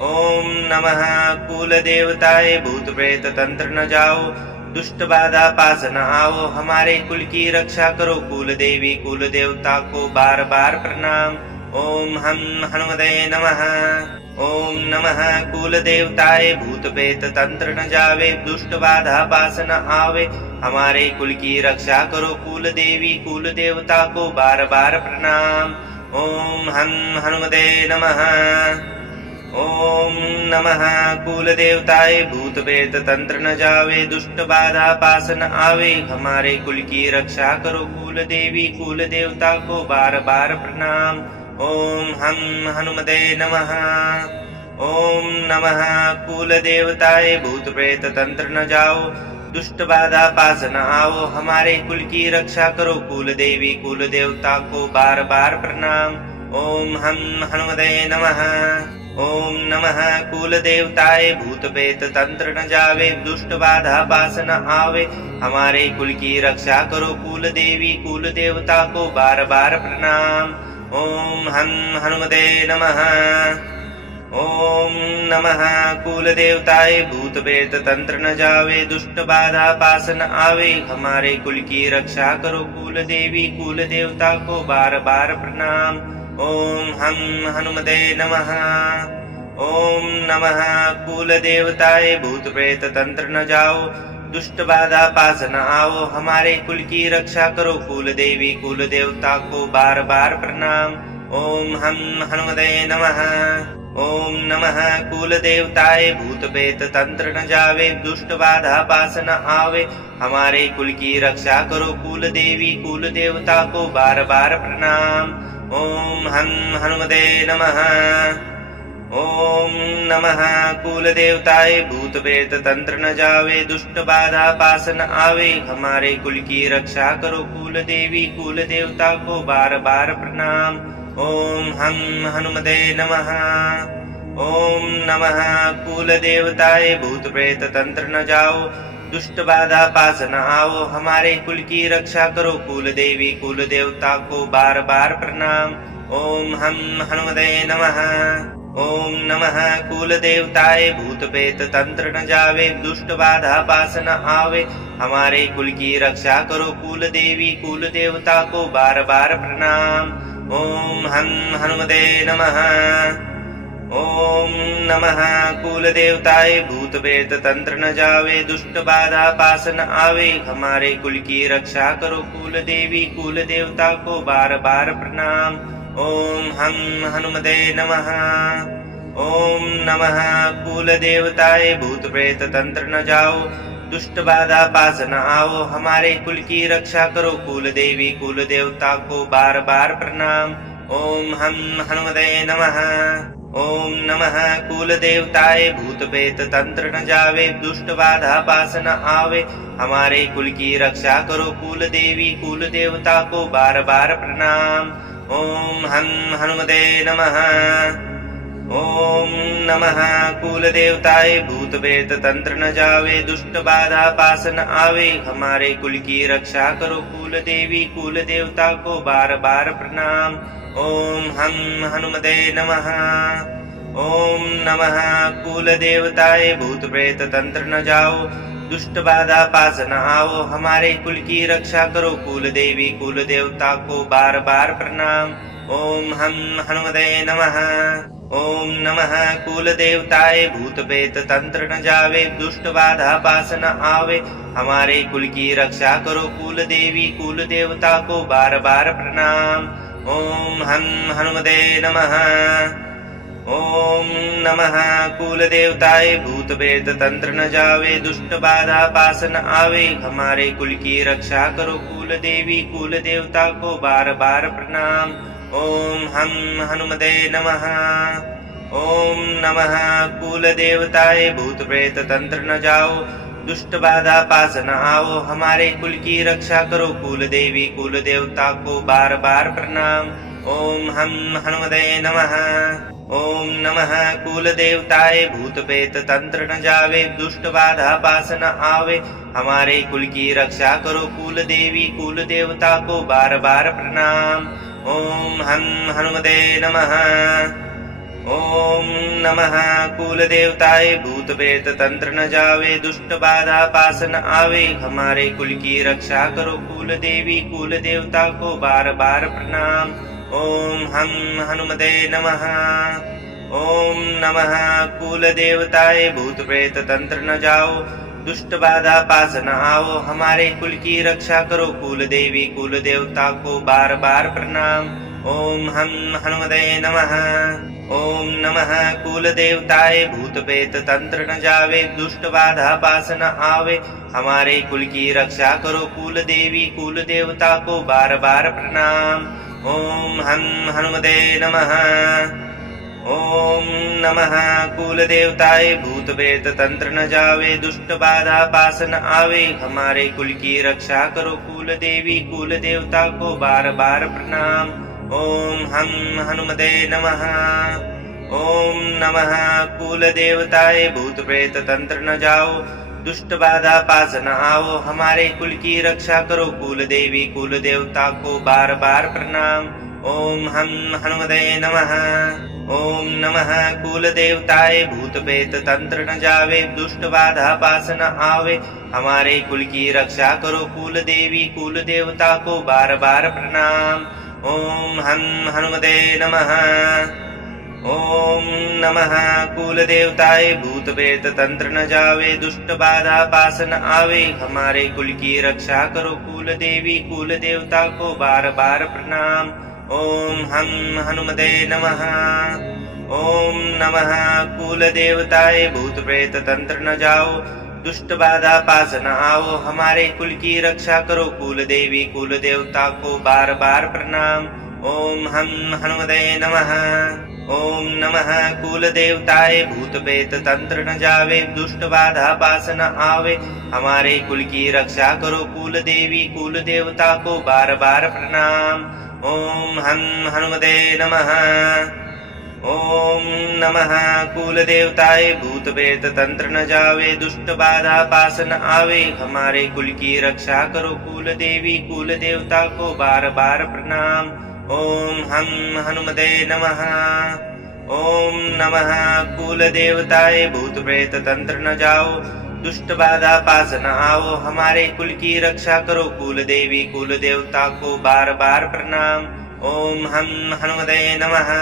ओम नमः कुल देवताए भूत प्रेत तंत्र न जाओ दुष्ट बाधा पास न आओ हमारे कुल की रक्षा करो कुल देवी कुल देवता को बार बार प्रणाम। ओम हनुमते नमः। ओम नमः कुल देवताए भूत प्रेत तंत्र न जावे दुष्ट बाधा पास न आवे हमारे कुल की रक्षा करो कुल देवी कुल देवता को बार बार प्रणाम। ओम हनुमते नमः। ओम नमः कुल देवताए भूत प्रेत तंत्र न जावे दुष्ट बाधा पास न आवे हमारे कुल की रक्षा करो कुल देवी कुल देवता को बार बार प्रणाम। ओम हनुमते नमः। ओम नमः कुल देवताए भूत प्रेत तंत्र न जाओ दुष्ट बाधा पास न आओ हमारे कुल की रक्षा करो कुल देवी कुल देवता को बार बार प्रणाम। ओम हनुमते नमः। ओम नमः कुल देवताए भूत प्रेत तंत्र न जावे दुष्ट बाधा पास न आवे हमारे कुल की रक्षा करो कुल देवी कुल देवता को बार बार प्रणाम। ओम हनुमते नमः। ओम नमः कुल देवताए भूत प्रेत तंत्र न जावे दुष्ट बाधा पास न आवे हमारे कुल की रक्षा करो कुल देवी कुल देवता को बार बार प्रणाम। ओम हनुमते नमः। ओम नमः कुल देवताए भूत प्रेत तंत्र न जाओ, दुष्ट बाधा पास न आओ, हमारे कुल की रक्षा करो कुल देवी कुल देवता को बार बार प्रणाम। ओम हम हनुमते नमः। ओम नमः कुल देवताए भूत प्रेत तंत्र न जावे, दुष्ट बाधा पास न आवे, हमारे कुल की रक्षा करो कुल देवी कुल देवता को बार बार प्रणाम। ओम हम हनुमते नमः। ओम नमः कुल देवताए भूत प्रेत तंत्र न जावे, दुष्ट बाधा पास न आवे, हमारे कुल की रक्षा करो कुल देवी कुल देवता को बार बार प्रणाम। ओम हम हनुमते नमः। ओम नमः कुल देवताए भूत प्रेत तंत्र न जाओ, दुष्ट बाधा पास न आओ, हमारे कुल की रक्षा करो कुल देवी कुल देवता को बार बार प्रणाम। ओम हम हनुमते नमः। ओम नमः कुल देवताए भूत प्रेत तंत्र न जावे, दुष्ट बाधा पास न आवे, हमारे कुल की रक्षा करो कुल देवी कुल देवता को बार बार प्रणाम। ओम हम हनुमते नमः। ओम नमः कुल देवताए भूत प्रेत तंत्र न जावे, दुष्ट बाधा पास न आवे, हमारे कुल की रक्षा करो कुल देवी कुल देवता को बार बार प्रणाम। ओम हम हनुमते नमः। ओम नमः कुल देवताए भूत प्रेत तंत्र न जाओ, दुष्ट बाधा पास न आओ, हमारे कुल की रक्षा करो कुल देवी कुल देवता को बार बार प्रणाम। ओम हम हनुमते नमः। ओम नमः कुल देवताए भूत प्रेत तंत्र न जावे, दुष्ट बाधा पास न आवे, हमारे कुल की रक्षा करो कुल देवी कुल देवता को बार बार प्रणाम। ओम हम हनुमते नमः। ओम नमः कुल देवताए भूत प्रेत तंत्र न जावे, दुष्ट बाधा पास न आवे, हमारे कुल की रक्षा करो कुल देवी कुल देवता को बार बार प्रणाम। ओम हम हनुमते नमः। ओम नमः कुल देवताए भूत प्रेत तंत्र न जाओ, दुष्ट बाधा पास न आओ, हमारे कुल की रक्षा करो कुल देवी कुल देवता को बार बार प्रणाम। ओम हम हनुमते नमः। ओम नमः कुल देवताए भूत प्रेत तंत्र न जावे, दुष्ट बाधा पास न आवे, हमारे कुल की रक्षा करो कुल देवी कुल देवता को बार बार प्रणाम। ओम हम हनुमते नमः। ओम नमः कुल देवताए भूत प्रेत तंत्र न जावे, दुष्ट बाधा पास न आवे, हमारे कुल की रक्षा करो कुल देवी कुल देवता को बार बार प्रणाम। ओम हम हनुमते नमः। ओम नमः कुल देवताए भूत प्रेत तंत्र न जाओ, दुष्ट बाधा पास न आओ, हमारे कुल की रक्षा करो कुल देवी कुल देवता को बार बार प्रणाम। ओम हम हनुमते नमः। ओम नमः कुल देवताए भूत प्रेत तंत्र न जावे, दुष्ट बाधा पास न आवे, हमारे कुल की रक्षा करो कुल देवी कुल देवता को बार बार प्रणाम। ओम हम हनुमते नमः। ओम नमः कुल देवताए भूत प्रेत तंत्र न जावे, दुष्ट बाधा पास न आवे, हमारे कुल की रक्षा करो कुल देवी कुल देवता को बार बार प्रणाम। ओम हम हनुमते नमः। ओम नमः कुल देवताए भूत प्रेत तंत्र न जाओ, दुष्ट बाधा पास न आओ, हमारे कुल की रक्षा करो कुल देवी कुल देवता को बार बार प्रणाम। ओम हम हनुमते नमः। ओम नमः कुल देवताए भूत प्रेत तंत्र न जावे, दुष्ट बाधा पास न आवे, हमारे कुल की रक्षा करो कुल देवी कुल देवता को बार बार प्रणाम। ओम हम हनुमते नमः। ओम नमः कुल देवताए भूत प्रेत तंत्र न जावे, दुष्ट बाधा पास न आवे, हमारे कुल की रक्षा करो कुल देवी कुल देवता को बार बार प्रणाम। ओम हम हनुमते नमः। ओम नमः कुल देवताए भूत प्रेत तंत्र न जाओ, दुष्ट बाधा पास न आओ, हमारे कुल की रक्षा करो कुल देवी कुल देवता को बार बार प्रणाम। ओम हम हनुमते नमः। ओम नमः कुल देवताए भूत प्रेत तंत्र न जावे, दुष्ट बाधा पास न आवे, हमारे कुल की रक्षा करो कुल देवी कुल देवता को बार बार प्रणाम। ओम हम हनुमते नमः। ओम नमः कुल देवताए भूत प्रेत तंत्र न जावे दुष्ट बाधा पास न आवे हमारे कुल की रक्षा करो कुल देवी कुल देवता को बार बार प्रणाम। ओम हम हनुमते नमः। ओम नमः कुल देवताए भूत प्रेत तंत्र न जाओ दुष्ट बाधा पास न आओ हमारे कुल की रक्षा करो कुल देवी कुल देवता को बार बार प्रणाम। ओम हम हनुमते नमः। ओम नमः कुल देवताए भूत प्रेत तंत्र न जावे दुष्ट बाधा पास न आवे हमारे कुल की रक्षा करो कुल देवी कुल देवता को बार बार प्रणाम। ओम हम हनुमते नमः। ओम नमः कुल देवताए भूत प्रेत तंत्र न जावे दुष्ट बाधा पास न आवे हमारे कुल की रक्षा करो कुल देवी कुल देवता को बार बार प्रणाम। ओम हम हनुमते नमः। ओम नमः कुल देवताए भूत प्रेत तंत्र न जाओ दुष्ट बाधा पास न आओ हमारे कुल की रक्षा करो कुल देवी कुल देवता को बार बार प्रणाम। ओम हम हनुमते नमः।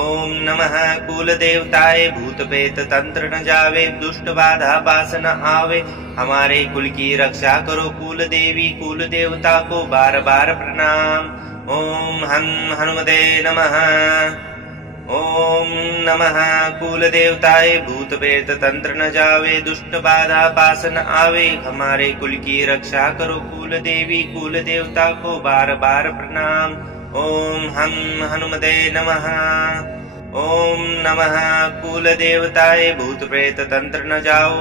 ओम नमः कुल देवताए भूत प्रेत तंत्र न जावे दुष्ट बाधा पास न आवे हमारे कुल की रक्षा करो कुल देवी कुल देवता को बार बार प्रणाम। ओम हम हनुमते नमः। ओम नमः कुल देवताए भूत प्रेत तंत्र न जावे दुष्ट बाधा पास न आवे हमारे कुल की रक्षा करो कुल देवी कुल देवता को बार बार प्रणाम। ओम हम हनुमते नमः। ओम नमः कुल देवताए भूत प्रेत तंत्र न जाओ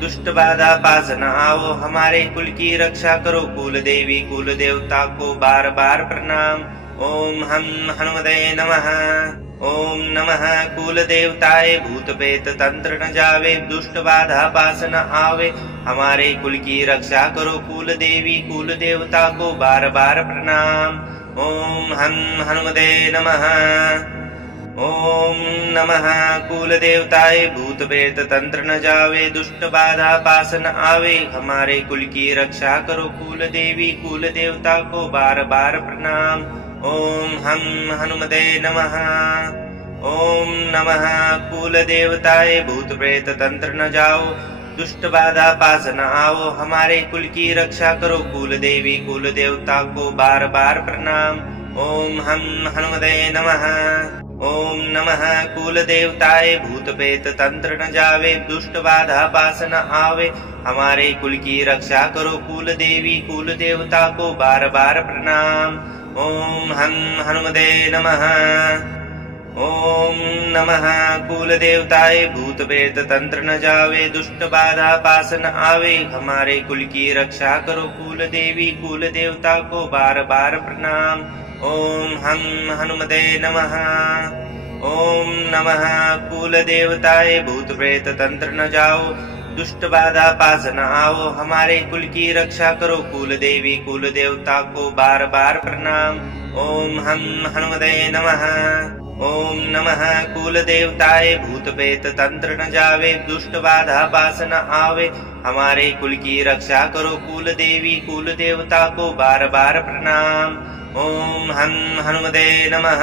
दुष्ट बाधा पास न आओ हमारे कुल की रक्षा करो कुल देवी कुल देवता को बार बार प्रणाम। ओम हम हनुमते नमः। ओम नमः कुल देवताए भूत प्रेत तंत्र न जावे दुष्ट बाधा पास न आवे हमारे कुल की रक्षा करो कुल देवी कुल देवता को बार बार प्रणाम। ओम हम हनुमते नमः। ओम नमः कुल देवताए भूत प्रेत तंत्र न जावे दुष्ट बाधा पास न आवे हमारे कुल की रक्षा करो कुल देवी कुल देवता को बार बार प्रणाम। ओम हम हनुमते नमः। ओम नमः कुल देवताए भूत प्रेत तंत्र न जाओ दुष्ट बाधा पास न आओ हमारे कुल की रक्षा करो कुल देवी कुल देवता को बार बार प्रणाम। ओम हम हनुमते नमः। ओम नमः कुल देवताए भूत प्रेत तंत्र न जावे दुष्ट बाधा पास न आवे हमारे कुल की रक्षा करो कुल देवी कुल देवता को बार बार प्रणाम। ओम हम हनुमते नमः। ओम नमः कुल देवताए भूत प्रेत तंत्र न जावे दुष्ट बाधा पास न आवे हमारे कुल की रक्षा करो कुल देवी कुल देवता को बार बार प्रणाम। ओम हम हनुमते नमः। ओम नमः कुल देवताए भूत प्रेत तंत्र न जाओ दुष्ट बाधा पास न आओ हमारे कुल की रक्षा करो कुल देवी कुल देवता को बार बार प्रणाम। ओम हम हनुमते नमः। ओम नमः कुल देवताए भूत प्रेत तंत्र न जावे दुष्ट बाधा पास न आवे हमारे कुल की रक्षा करो कुल देवी कुल देवता को बार बार प्रणाम। ओम हम हनुमते नमः।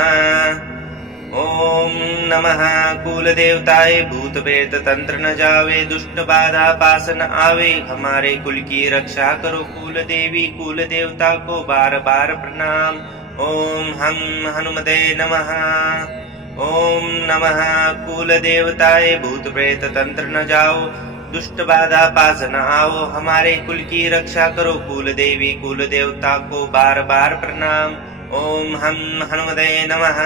ओम नमः कुल देवताए भूत प्रेत तंत्र न जावे दुष्ट बाधा पास न आवे हमारे कुल की रक्षा करो कुल देवी कुल देवता को बार बार प्रणाम। ओम हम हनुमते नमः। ओम नमः कुल देवताए भूत प्रेत तंत्र न जाओ दुष्ट बाधा पास न आओ हमारे कुल की रक्षा करो कुल देवी कुल देवता को बार बार प्रणाम। ओम हम हनुमते नमः।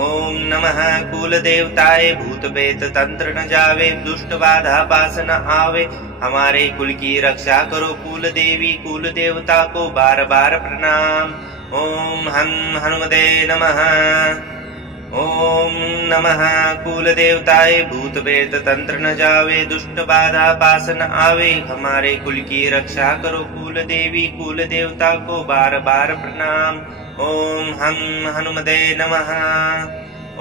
ओम नमः कुल देवताए भूत प्रेत तंत्र न जावे दुष्ट बाधा पास न आवे हमारे कुल की रक्षा करो कुल देवी कुल देवता को बार बार प्रणाम। ओम हम हनुमते नमः। ओम नमः कुल देवताए भूत प्रेत तंत्र न जावे दुष्ट बाधा पास न आवे हमारे कुल की रक्षा करो कुल देवी कुल देवता को बार बार प्रणाम। ओम हम हनुमते नमः।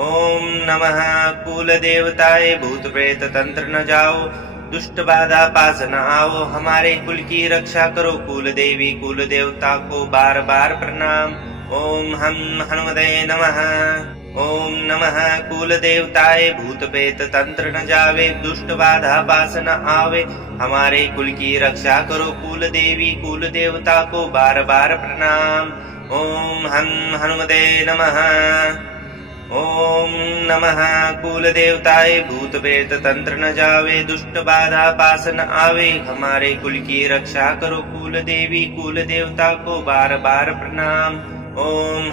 ओम नमः कुल देवताए भूत प्रेत तंत्र न जाओ दुष्ट बाधा पास न आओ हमारे कुल की रक्षा करो कुल देवी कुल देवता को बार बार प्रणाम। ओम हम हनुमते नमः। ओम नमः कुल देवताए भूत प्रेत तंत्र न जावे दुष्ट बाधा पास न आवे हमारे कुल की रक्षा करो कुल देवी कुल देवता को बार बार प्रणाम। ओम हनुमते नमः। ओम नमः कुल देवताए भूत प्रेत तंत्र न जावे दुष्ट बाधा पास न आवे हमारे कुल की रक्षा करो कुल देवी कुल देवता को बार बार प्रणाम। ओम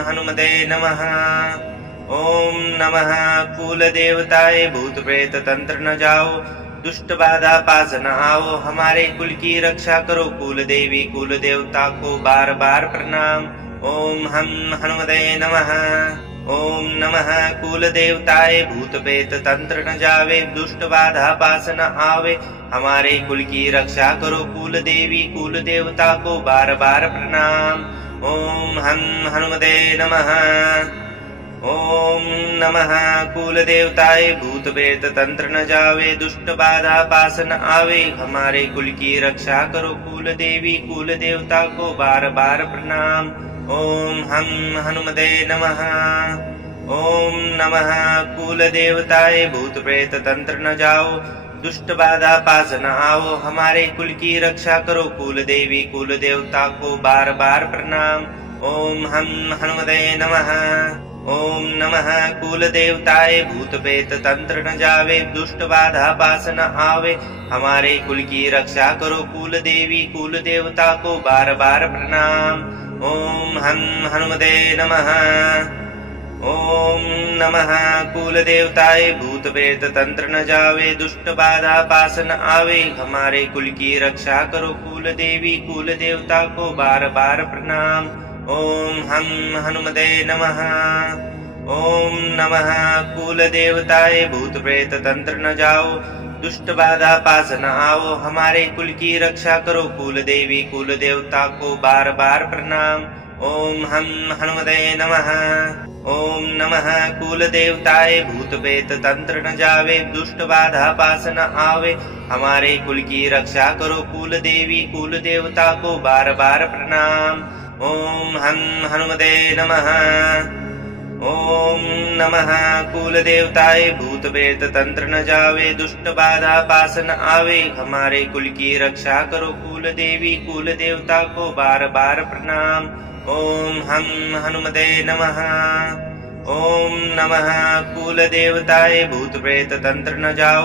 हनुमते नमः। ओम नमः कुल देवताए भूत प्रेत तंत्र न जाओ दुष्ट बाधा पास न आओ हमारे कुल की रक्षा करो कुल देवी कुल देवता को बार बार प्रणाम। ओम हनुमते नमः। ओम नमः कुल देवताए भूत प्रेत तंत्र न जावे दुष्ट बाधा पास न आवे हमारे कुल की रक्षा करो कुल देवी कुल देवता को बार बार प्रणाम। ओम हनुमते नमः। ओम नमः कुल देवताए भूत प्रेत तंत्र न जावे दुष्ट बाधा पास न आवे हमारे कुल की रक्षा करो कुल देवी कुल देवता को बार बार प्रणाम। ओम हनुमते नमः। ओम नमः कुल देवताए भूत प्रेत तंत्र न जाओ दुष्ट बाधा पास न आओ हमारे कुल की रक्षा करो कुल देवी कुल देवता को बार बार प्रणाम। ओम हनुमते नमः। ओम नमः कुल देवताए भूत प्रेत तंत्र न जावे दुष्ट बाधा पास न आवे हमारे कुल की रक्षा करो कुल देवी कुल देवता को बार बार प्रणाम। ओम हनुमते नमः। ओम नमः कुल देवताए भूत प्रेत तंत्र न जावे दुष्ट बाधा पास न आवे हमारे कुल की रक्षा करो कुल देवी कुल देवता को बार बार प्रणाम। ओम हनुमते नमः। ओम नमः कुल देवताए भूत प्रेत तंत्र न जाओ दुष्ट बाधा पास न आओ हमारे कुल की रक्षा करो कुल देवी कुल देवता को बार बार प्रणाम। ओम हनुमते नमः। ओम नमः कुल देवताए भूत प्रेत तंत्र न जावे दुष्ट बाधा पास न आवे हमारे कुल की रक्षा करो कुल देवी कुल देवता को बार बार प्रणाम। ओम हनुमते नमः। ओम नमः कुल देवताए भूत प्रेत तंत्र न जावे दुष्ट बाधा पास न आवे हमारे कुल की रक्षा करो कुल देवी कुल देवता को बार बार प्रणाम। ओम हनुमते नमः। ओम नमः कुल देवताए भूत प्रेत तंत्र न जाओ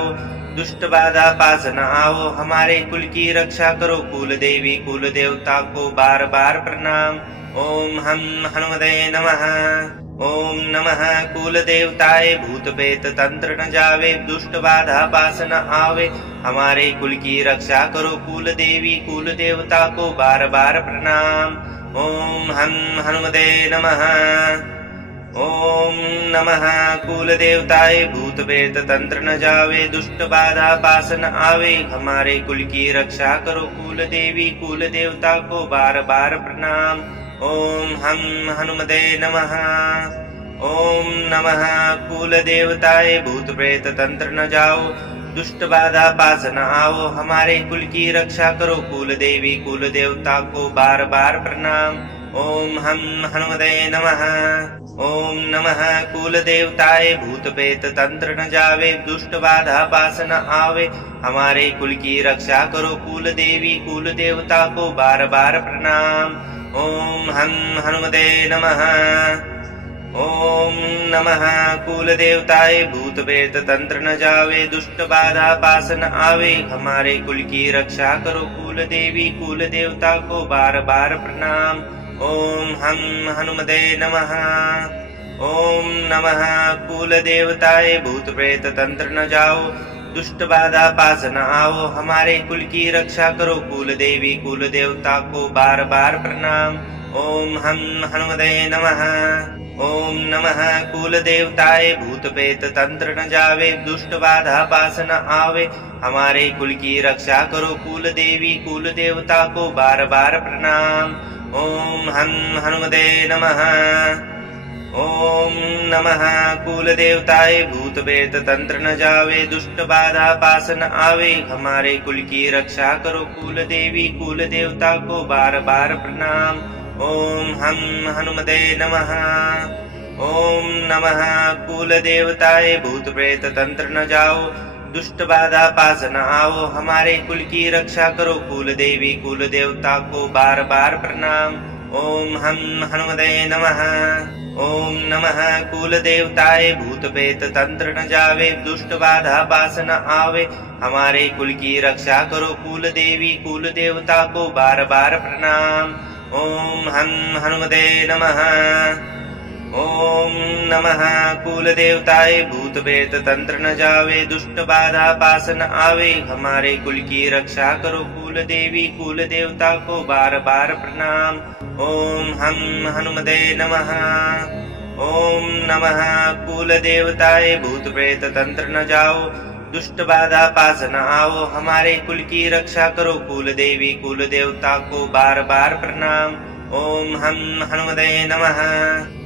दुष्ट बाधा पास न आओ हमारे कुल की रक्षा करो कुल देवी कुल देवता को बार बार प्रणाम। ओम हनुमते नमः। ओम नमः कुल देवताए भूत प्रेत तंत्र न जावे दुष्ट बाधा पास न आवे हमारे कुल की रक्षा करो कुल देवी कुल देवता को बार बार प्रणाम। ओम हनुमते नमः। ओम नमः कुल देवताए भूत प्रेत तंत्र न जावे दुष्ट बाधा पास न आवे हमारे कुल की रक्षा करो कुल देवी कुल देवता को बार बार प्रणाम। ओम हनुमते नमः। ओम नमः कुल देवताए भूत प्रेत तंत्र न जाओ दुष्ट बाधा पास न आओ हमारे कुल की रक्षा करो कुल देवी कुल देवता को बार बार प्रणाम। ओम हनुमते नमः। ओम नमः कुल देवताए भूत प्रेत तंत्र न जावे दुष्ट बाधा पास न आवे हमारे कुल की रक्षा करो कुल देवी कुल देवता को बार बार प्रणाम। ओम हनुमते नमः। ओम नमः कुल देवताए भूत प्रेत तंत्र न जावे दुष्ट बाधा पास न आवे हमारे कुल की रक्षा करो कुल देवी कुल देवता को बार बार प्रणाम। ओम हनुमते नमः। ओम नमः कुल देवताए भूत प्रेत तंत्र न जाओ दुष्ट बाधा पास न आओ हमारे कुल की रक्षा करो कुल देवी कुल देवता को बार बार प्रणाम। ओम हनुमते नमः। ओम नमः कुल देवताए भूत प्रेत तंत्र न जावे दुष्ट बाधा पास न आवे हमारे कुल की रक्षा करो कुल देवी कुल देवता को बार बार प्रणाम। ओम हनुमते नमः। ओम नमः कुल देवताए भूत प्रेत तंत्र न जावे दुष्ट बाधा पास न आवे हमारे कुल की रक्षा करो कुल देवी कुल देवता को बार बार प्रणाम। ओम हनुमते नमः। ओम नमः कुल देवताए भूत प्रेत तंत्र न जाओ, दुष्ट बाधा पास न आओ, हमारे कुल की रक्षा करो कुल देवी कुल देवता को बार बार प्रणाम। ओम हम हनुमते नमः। ओम नमः कुल देवताए भूत प्रेत तंत्र न जावे, दुष्ट बाधा पास न आवे, हमारे कुल की रक्षा करो कुल देवी कुल देवता को बार बार प्रणाम। ओम हम हनुमते नमः। ओम नमः कुल देवताए भूत प्रेत तंत्र न जावे, दुष्ट बाधा पास न आवे, हमारे कुल की रक्षा करो कुल देवी कुल देवता को बार बार प्रणाम। ओम हम हनुमते नमः। ओम नमः कुल देवताए भूत प्रेत तंत्र न जाओ, दुष्ट बाधा पास न आओ, हमारे कुल की रक्षा करो कुल देवी कुल देवता को बार बार प्रणाम। ओम हम हनुमते नमः।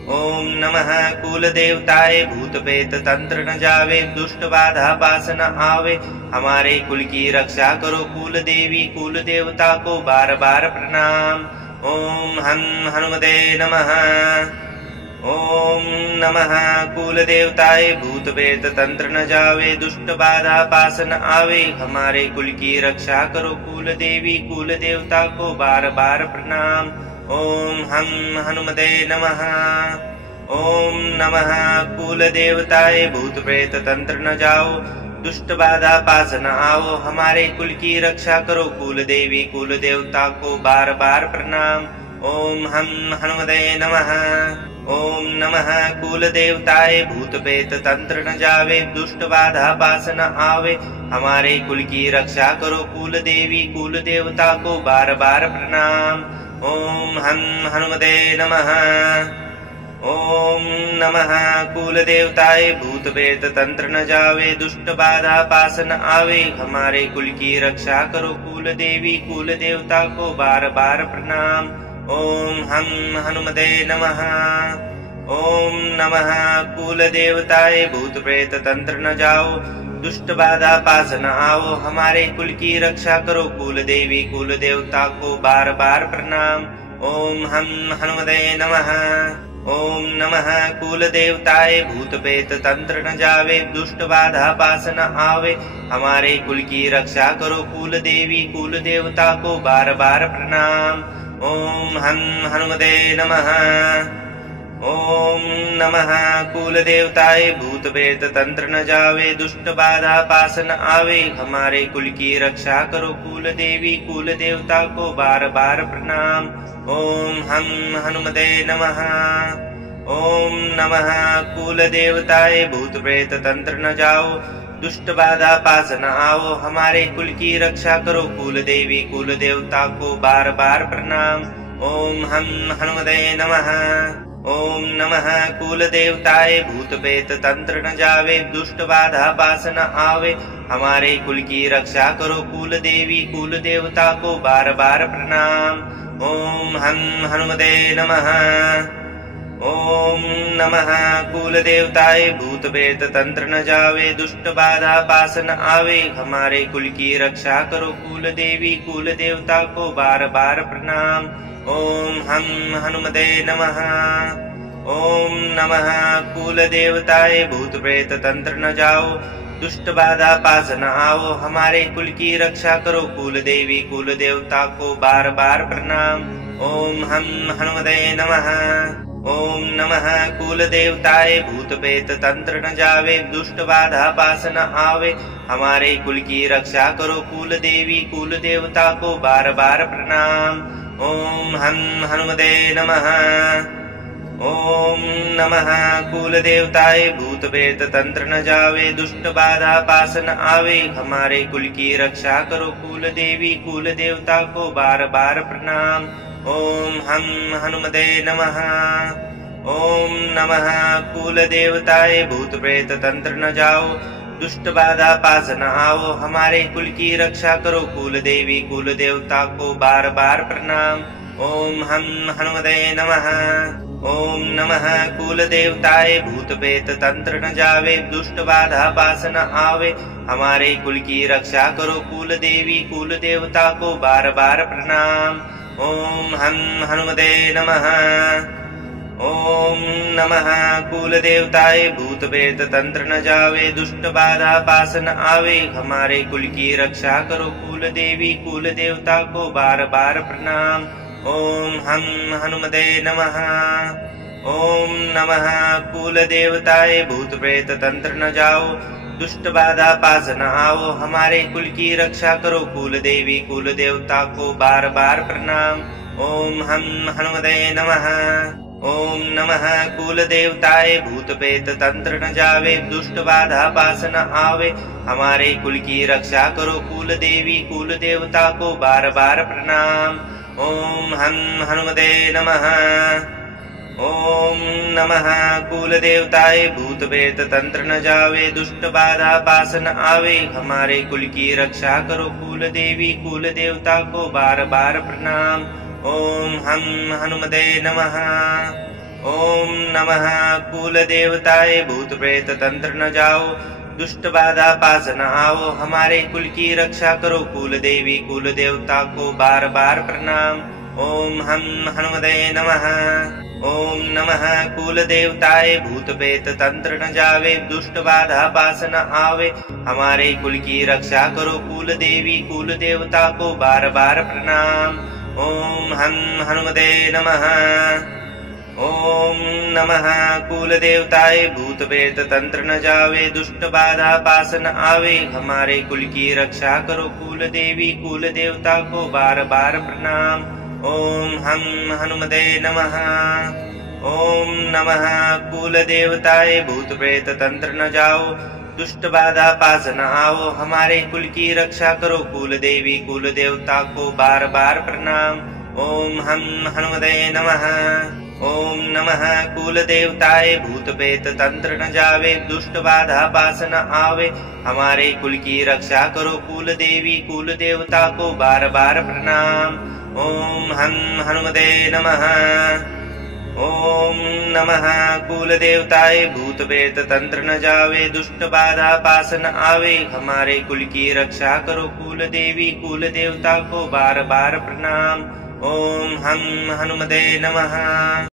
ओम नमः कुल देवताए भूत प्रेत तंत्र न जावे, दुष्ट बाधा पास न आवे, हमारे कुल की रक्षा करो कुल देवी कुल देवता को बार बार प्रणाम। ओम हम हनुमते नमः। ओम नमः कुल देवताए भूत प्रेत तंत्र न जावे, दुष्ट बाधा पास न आवे, हमारे कुल की रक्षा करो कुल देवी कुल देवता को बार बार प्रणाम। ओम हम हनुमते नमः। ओम नमः कुल देवताए भूत प्रेत तंत्र न जाओ, दुष्ट बाधा पास न आओ, हमारे कुल की रक्षा करो कुल देवी कुल देवता को बार बार प्रणाम। ओम हम हनुमते नमः। ओम नमः कुल देवताए भूत प्रेत तंत्र न जावे, दुष्ट बाधा पास न आवे, हमारे कुल की रक्षा करो कुल देवी कुल देवता को बार बार प्रणाम। ओम हम हनुमते नमः। ओम नमः कुल देवताए भूत प्रेत तंत्र न जावे, दुष्ट बाधा पास न आवे, हमारे कुल की रक्षा करो कुल देवी कुल देवता को बार बार प्रणाम। ओम हम हनुमते नमः। ओम नमः कुल देवताए भूत प्रेत तंत्र न जाओ, दुष्ट बाधा पास न आओ, हमारे कुल की रक्षा करो कुल देवी कुल देवता को बार बार प्रणाम। ओम हम हनुमते नमः। ओम नमः कुल देवताए भूत प्रेत तंत्र न जावे, दुष्ट बाधा पास न आवे, हमारे कुल की रक्षा करो कुल देवी कुल देवता को बार बार प्रणाम। ओम हम हनुमते नमः। ओम नमः कुल देवताए भूत प्रेत तंत्र न जावे, दुष्ट बाधा पास न आवे, हमारे कुल की रक्षा करो कुल देवी कुल देवता को बार बार प्रणाम। ओम हम हनुमते नमः। ओम नमः कुल देवताए भूत प्रेत तंत्र न जाओ, दुष्ट बाधा पास न आओ, हमारे कुल की रक्षा करो कुल देवी कुल देवता को बार बार प्रणाम। ओम हम हनुमते नमः। ओम नमः कुल देवताए भूत प्रेत तंत्र न जावे, दुष्ट बाधा पास न आवे, हमारे कुल की रक्षा करो कुल देवी कुल देवता को बार बार प्रणाम। ओम हम हनुमते नमः। ओम नमः कुल देवताए भूत प्रेत तंत्र न जावे, दुष्ट बाधा पास न आवे, हमारे कुल की रक्षा करो कुल देवी कुल देवता को बार बार प्रणाम। ओम हम हनुमते नमः। ओम नमः कुल देवताए भूत प्रेत तंत्र न जाओ, दुष्ट बाधा पास न आओ, हमारे कुल की रक्षा करो कुल देवी कुल देवता को बार बार प्रणाम। ओम हम हनुमते नमः। ओम नमः कुल देवताए भूत प्रेत तंत्र न जावे, दुष्ट बाधा पास न आवे, हमारे कुल की रक्षा करो कुल देवी कुल देवता को बार बार प्रणाम। ओम हम हनुमते नमः। ओम नमः कुल देवताए भूत प्रेत तंत्र न जावे, दुष्ट बाधा पास न आवे, हमारे कुल की रक्षा करो कुल देवी कुल देवता को बार बार प्रणाम। ओम हम हनुमते नमः। ओम नमः कुल देवताए भूत प्रेत तंत्र न जाओ, दुष्ट बाधा पास न आओ, हमारे कुल की रक्षा करो कुल देवी कुल देवता को बार बार प्रणाम। ओम हम हनुमते नमः। ओम नमः कुल देवताए भूत प्रेत तंत्र न जावे, दुष्ट बाधा पास न आवे, हमारे कुल की रक्षा करो कुल देवी कुल देवता को बार बार प्रणाम। ओम हम हनुमते नमः। ओम नमः कुल देवताए भूत प्रेत तंत्र न जावे दुष्ट बाधा पास न आवे हमारे कुल की रक्षा करो कुल देवी कुल देवता को बार बार प्रणाम। ओम हम हनुमते नमः। ओम नमः कुल देवताए भूत प्रेत तंत्र न जाओ दुष्ट बाधा पास न आओ हमारे कुल की रक्षा करो कुल देवी कुल देवता को बार बार प्रणाम। ओम हम हनुमते नमः। ओम नमः कुल देवताए भूत प्रेत तंत्र न जावे दुष्ट बाधा पास न आवे हमारे कुल की रक्षा करो कुल देवी कुल देवता को बार बार प्रणाम। ओम हम हनुमते नमः। ओम नमः कुल देवताए भूत प्रेत तंत्र न जावे दुष्ट बाधा पास न आवे हमारे कुल की रक्षा करो कुल देवी कुल देवता को बार बार प्रणाम। ओम हम हनुमते नमः। ओम नमः कुल देवताए भूत प्रेत तंत्र न जाओ दुष्ट बाधा पास न आओ हमारे कुल की रक्षा करो कुल देवी कुल देवता को बार बार प्रणाम। ओम हम हनुमते नमः। ओम नमः कुल देवताए भूत प्रेत तंत्र न जावे दुष्ट बाधा पास न आवे हमारे कुल की रक्षा करो कुल देवी कुल देवता को बार बार प्रणाम। ओम हम हनुमते नमः। ओम नमः कुल देवताए भूत प्रेत तंत्र न जावे दुष्ट बाधा पास न आवे हमारे कुल की रक्षा करो कुल देवी कुल देवता को बार बार प्रणाम। ओम हम हनुमते नमः। ओम नमः कुल देवताए भूत प्रेत तंत्र न जाओ दुष्ट बाधा पास न आओ हमारे कुल की रक्षा करो कुल देवी कुल देवता को बार बार प्रणाम। ओम हम हनुमते नमः। ओम नमः कुल देवताए भूत प्रेत तंत्र न जावे दुष्ट बाधा पास न आवे हमारे कुल की रक्षा करो कुल देवी कुल देवता को बार बार प्रणाम। ओम हम हनुमते नमः। ओम नमः कुल देवताए भूत प्रेत तंत्र न जावे दुष्ट बाधा पास न आवे हमारे कुल की रक्षा करो कुल देवी कुल देवता को बार बार प्रणाम। ओम हम हनुमते नमः।